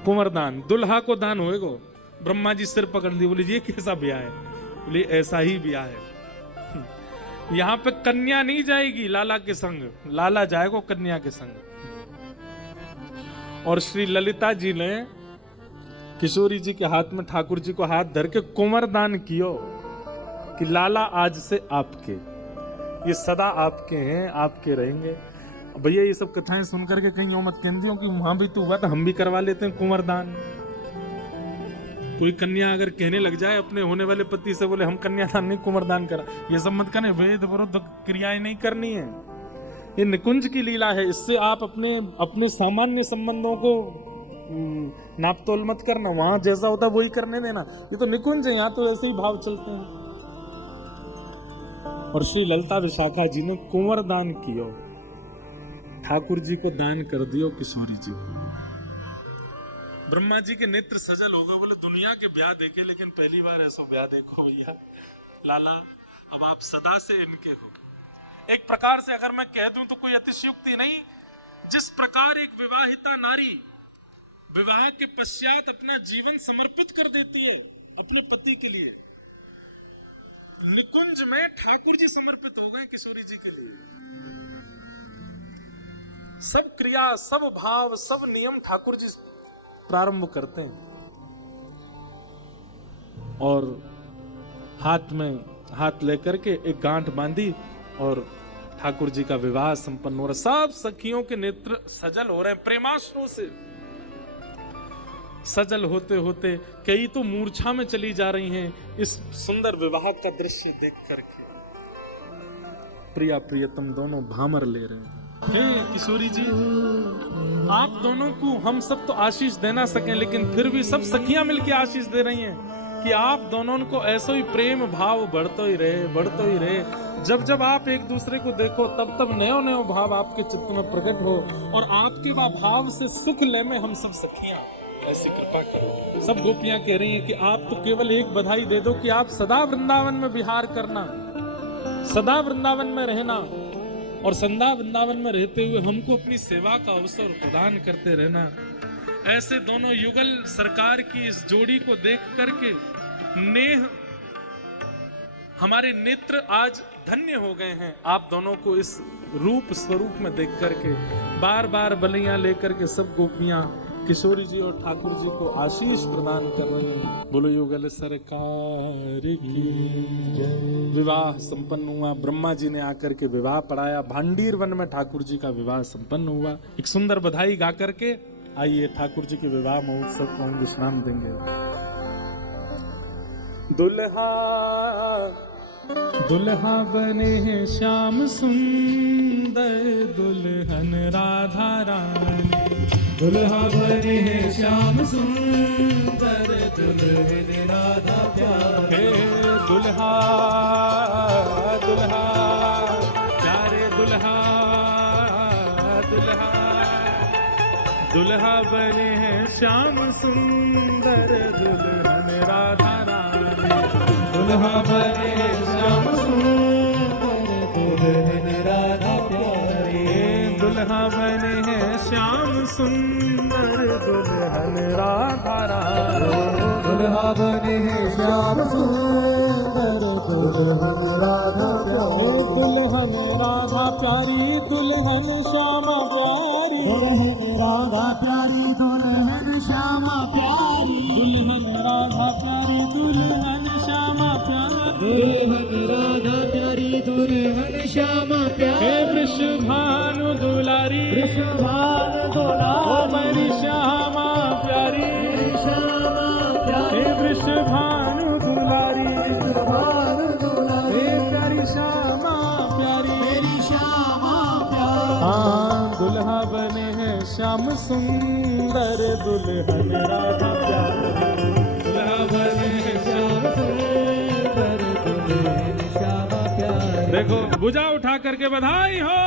कुंवरदान, दुल्हा को दान होएगा। ब्रह्मा जी सिर पकड़ लिए, बोले ये कैसा ब्याह है? बोले ऐसा ही ब्याह है। यहाँ पे कन्या नहीं जाएगी लाला के संग, लाला जाएगा कन्या के संग। और श्री ललिता जी ने किशोरी जी के हाथ में ठाकुर जी को हाथ धर के कुंवरदान कियो कि लाला आज से आपके, ये सदा आपके हैं, आपके रहेंगे। भैया ये सब कथाएं सुन करके कहीं यो मत कहती हो कि वहां भी तो हुआ तो हम भी करवा लेते हैं कुंवरदान। कोई कन्या अगर कहने लग जाए अपने होने वाले पति से, बोले हम कन्यादान नहीं कुंवरदान करा, ये सब मत करने, वेद विरुद्ध क्रियाएं नहीं करनी है। ये निकुंज की लीला है, इससे आप अपने सामान्य संबंधों को नापतोल मत करना, वहां जैसा होता वही करने देना। ये तो निकुंज है, यहाँ तो ऐसे ही भाव चलते हैं। और श्री ललिता विशाखा जी ने कुंवरदान किया, ठाकुर जी को दान कर दियो किशोरी जी को। ब्रह्मा जी के नेत्र सजल हो गए, बोले दुनिया के ब्याह देखे लेकिन पहली बार ऐसा ब्याह देखो भैया। लाला अब आप सदा से इनके हो। एक प्रकार से अगर मैं कह दूं तो कोई अतिशयोक्ति नहीं। जिस प्रकार एक विवाहिता नारी विवाह के पश्चात अपना जीवन समर्पित कर देती है अपने पति के लिए, निकुंज में ठाकुर जी समर्पित हो गए किशोरी जी के लिए। सब क्रिया, सब भाव, सब नियम ठाकुर जी प्रारंभ करते हैं। और हाथ में हाथ लेकर के एक गांठ बांधी और ठाकुर जी का विवाह संपन्न हो रहा। सब सखियों के नेत्र सजल हो रहे हैं, प्रेमाश्रु से सजल होते होते कई तो मूर्छा में चली जा रही हैं इस सुंदर विवाह का दृश्य देख करके। प्रिया प्रियतम दोनों भामर ले रहे हैं। हे किशोरी जी, आप दोनों को हम सब तो आशीष दे ना सकें, लेकिन फिर भी सब सखियां मिलकर आशीष दे रही हैं कि आप दोनों को ऐसा ही प्रेम भाव बढ़ता ही रहे, बढ़ता ही रहे। जब जब आप एक दूसरे को देखो तब तब नयो नयो भाव आपके चित्त में प्रकट हो, और आपके वह भाव से सुख ले में हम सब सखियां। ऐसी कृपा करो। सब गोपियां कह रही हैं कि आप तो केवल एक बधाई दे दो कि आप सदा वृंदावन में विहार करना, सदा वृंदावन में रहना और सदा वृंदावन में रहते हुए हमको अपनी सेवा का अवसर प्रदान करते रहना। ऐसे दोनों युगल सरकार की इस जोड़ी को देख करके नेह हमारे नेत्र आज धन्य हो गए हैं। आप दोनों को इस रूप स्वरूप में देख करके बार बार बलियां लेकर के सब गोपियां किशोरी जी और ठाकुर जी को आशीष प्रदान कर रहे हैं। बोलो युगल सरकार की जय। विवाह संपन्न हुआ, ब्रह्मा जी ने आकर के विवाह पढ़ाया, भांडीर वन में ठाकुर जी का विवाह संपन्न हुआ। एक सुंदर बधाई गा करके आइए ठाकुर जी के विवाह महोत्सव को हम विश्राम देंगे। दुल्हा दुल्हा बने हैं श्याम सुंदर, दुल्हन राधा रानी। दुल्हा बने हैं श्याम सुंदर, दुल्हन राधा प्यारे। दुल्हा दुल्हा प्यारे दुल्हा दुल्हा दुल्हा बने हैं श्याम सुंदर, दुल्हन राधा रानी। दुल्हा बने हैं श्याम सुंदर, दुल्हन राधा प्यारे। दुल्हा बने हैं श्याम सुंदर, दुल्हन राधा रानी। दुल्हा बने हैं श्याम सुंदर, दुल्हन राधा प्यारी। दुल्हन राधा प्यारी, दुल्हन श्यामा प्यारी। दुल्हन राधा प्यारी, दुल्हन श्यामा प्यारी। दुल्हन राधा प्यारी, दुल्हन श्यामा प्यारी। दुल्हन राधा प्यारी, दुल्हन श्यामा प्यारी। हे वृषभानु दुलारी, वृषभानु दुलारी। ओ मेरी श्यामा प्यारी, श्यामा प्यारी। हे वृषभानु दुलारी, वृषभानु दुलारी। हे प्यारी श्यामा प्यारी, मेरी श्यामा प्यारी। हाँ दुल्हा बने हैं श्याम सुंदर, दुल्हन राधा प्यारी। दुल्हा बने हैं श्याम सुंदर, दुल्हन श्यामा प्यारी। देखो भुजा उठा करके बधाई हो।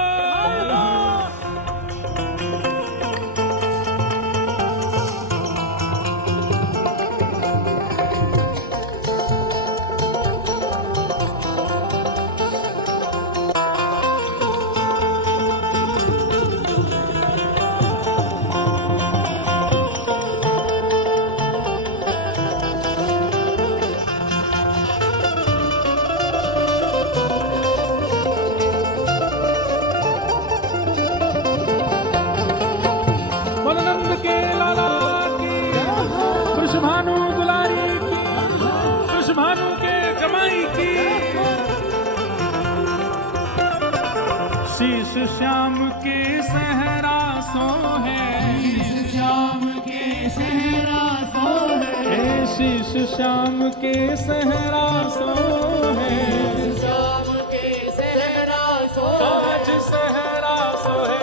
वृषभानु दुलारी की, वृषभानु के जमाई की। शीश श्याम के सहरा सो है, शीश श्याम के सहरा सो है। शीश श्याम के सहरा सो है। श्याम के सहरा सो आज सहरा सो है,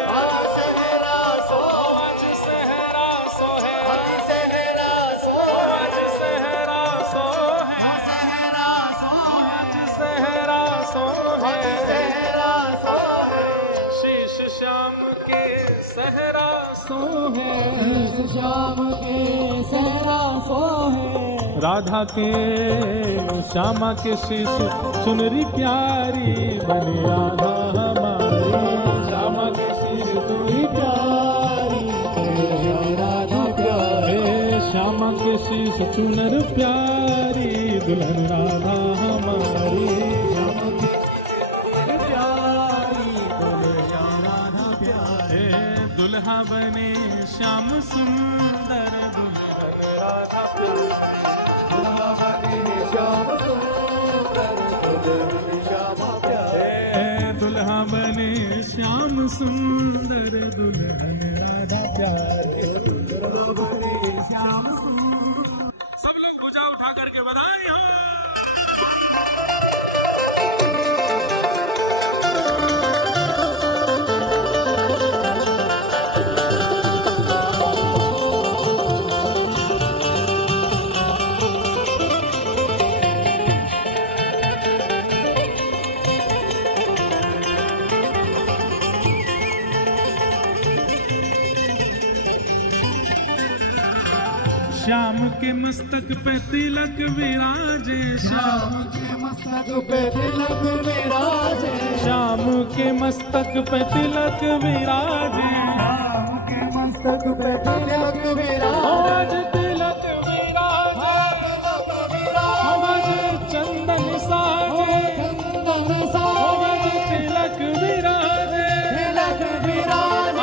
सहरा सो। आज सहरा सो है, सहरा सो आज सहरा सो है, सहरा सो आज सहरा सो है। सहरा सो शीश श्याम के सहरा सो है। श्याम के सहरा सो है। राधा के श्यामा के शीश चुनरी प्यारी, बनी राधा हमारी। श्यामा के शीश चुनरी प्यारी, बनी राधा प्यारे। श्यामा के शीश चुनर प्यारी, दुल्हन राधा हमारी। श्याम के सहरा प्यारी, दुल्हन राधा प्यारी। दुल्हा बने श्याम सुंदर, दुल्हन राधा प्यारी। दुल्हा बने श्याम सुंदर, दुल्हन श्यामा प्यारी। दुल्हा बने श्याम सुंदर, दुल्हन राधा प्यारे। दुल्हा बने श्याम सुंदर। सब लोग भुजा उठा करके बधाई हो। श्याम के मस्तक पे तिलक विराजे, श्याम के मस्तक पे तिलक विराजे, श्याम के मस्तक पे तिलक विराजे, श्याम के मस्तक पे तिलक विराजे, आज तिलक विराजे, आज चंदन साजे, आज तिलक विराजे,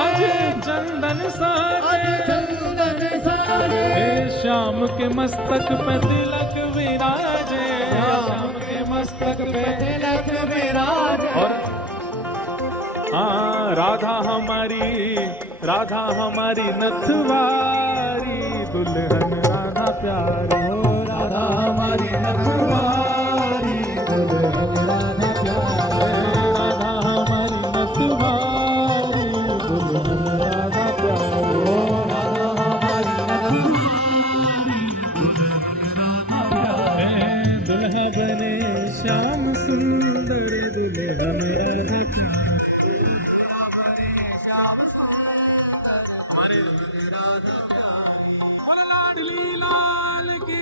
आज चंदन साजे, हे श्याम के मस्तक पे तिलक विराजे, श्याम के मस्तक पे तिलक विराजे। और हाँ राधा हमारी नथवारी, दुल्हन राधा प्यारी, ओ राधा हमारी नथवारी, दुल्हन राधा प्यारी, राधा हमारी नथवारी, दुल्हन राधा प्यारी, ओ राधा हमारी नथवारी, दुल्हा बने श्याम सुंदर, दुल्हन राधा लाडली लाल की।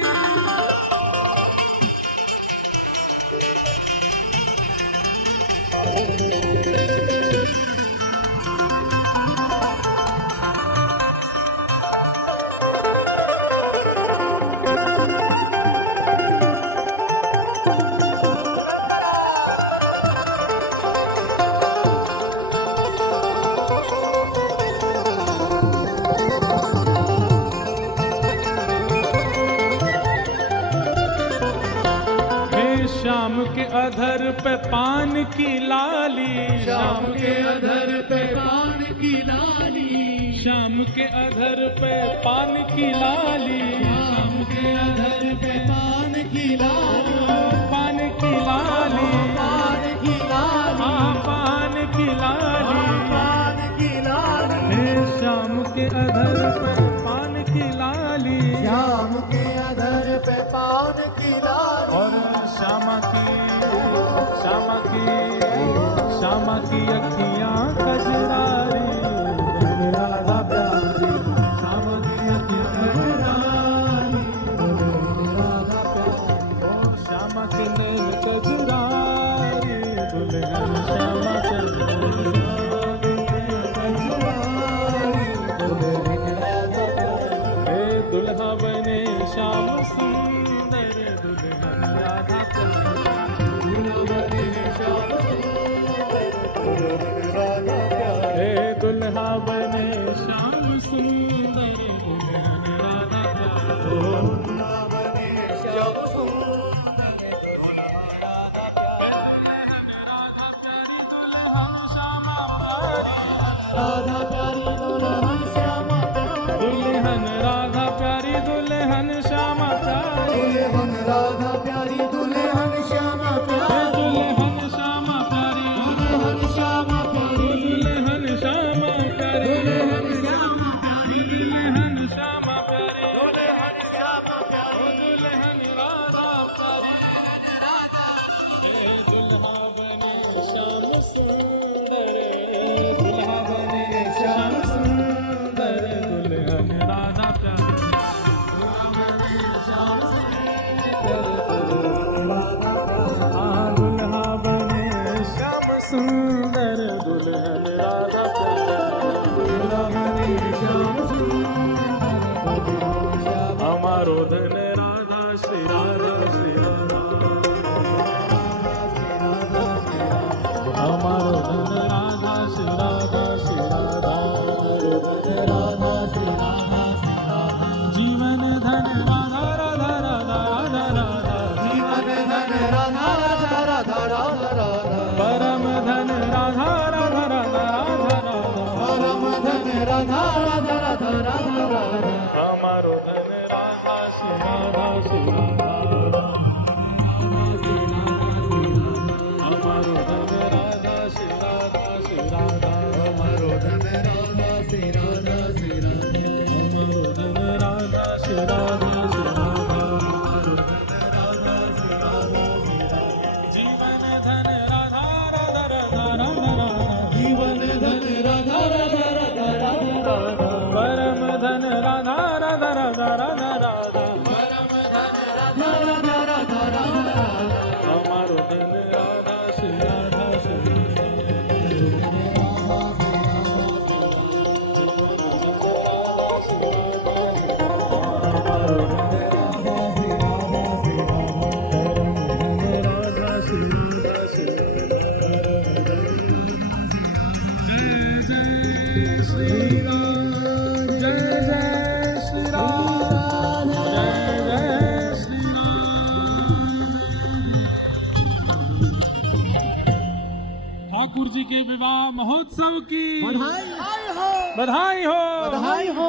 श्याम के अधर पे पान की लाली, श्याम के अधर पे पान की लाली, श्याम के अधर पे पान की लाली, श्याम के अधर पे पान की लाली, पान की लाली, पान की लाली, पान की लाली, पान की लाली, हे श्याम के अधर पे पान की लाली, श्याम के अधर पे पान की लाली, और श्यामा की अखियां कजरारी, दुल्हन राधा प्यारी, श्यामा की अखियां कजरारी, दुल्हन राधा प्यारी, ओ श्यामा के नैन कजरारी, दुल्हन श्यामा कजरारी, दुल्हन राधा प्यारी, हे दुल्हा बने श्याम सुंदर, दुल्हन राधा प्यारी, हे दुल्हा बने श्याम सुंदर, दुल्हन राधा प्यारी, राधा प्यारी दुल्हन श्यामा प्यारी, दुल्हन राधा प्यारी, दुल्हन श्यामा प्यारी, दुल्हन राधा प्यारी, दुल्हन श्यामा प्यारी, दुल्हन श्यामा प्यारी, दुल्हन श्यामा प्यारी, दुल्हन श्यामा प्यारी, दुल्हन श्यामा प्यारी, दुल्हन श्यामा प्यारी, दुल्हन श्यामा प्यारी, दुल्हन राधा प्यारी, हे दुल्हा बने श्याम सुंदर, दुल्हा बने श्याम सुंदर, दुल्हन राधा प्यारी, हाँ दुल्हा बने श्याम सुंदर, दुल्हन राधा प्यारी, हमारो धन राधा श्री राधा श्री राधा, हमारो धन ठाकुर जी के विवाह महोत्सव की बधाई हो बधाई हो बधाई हो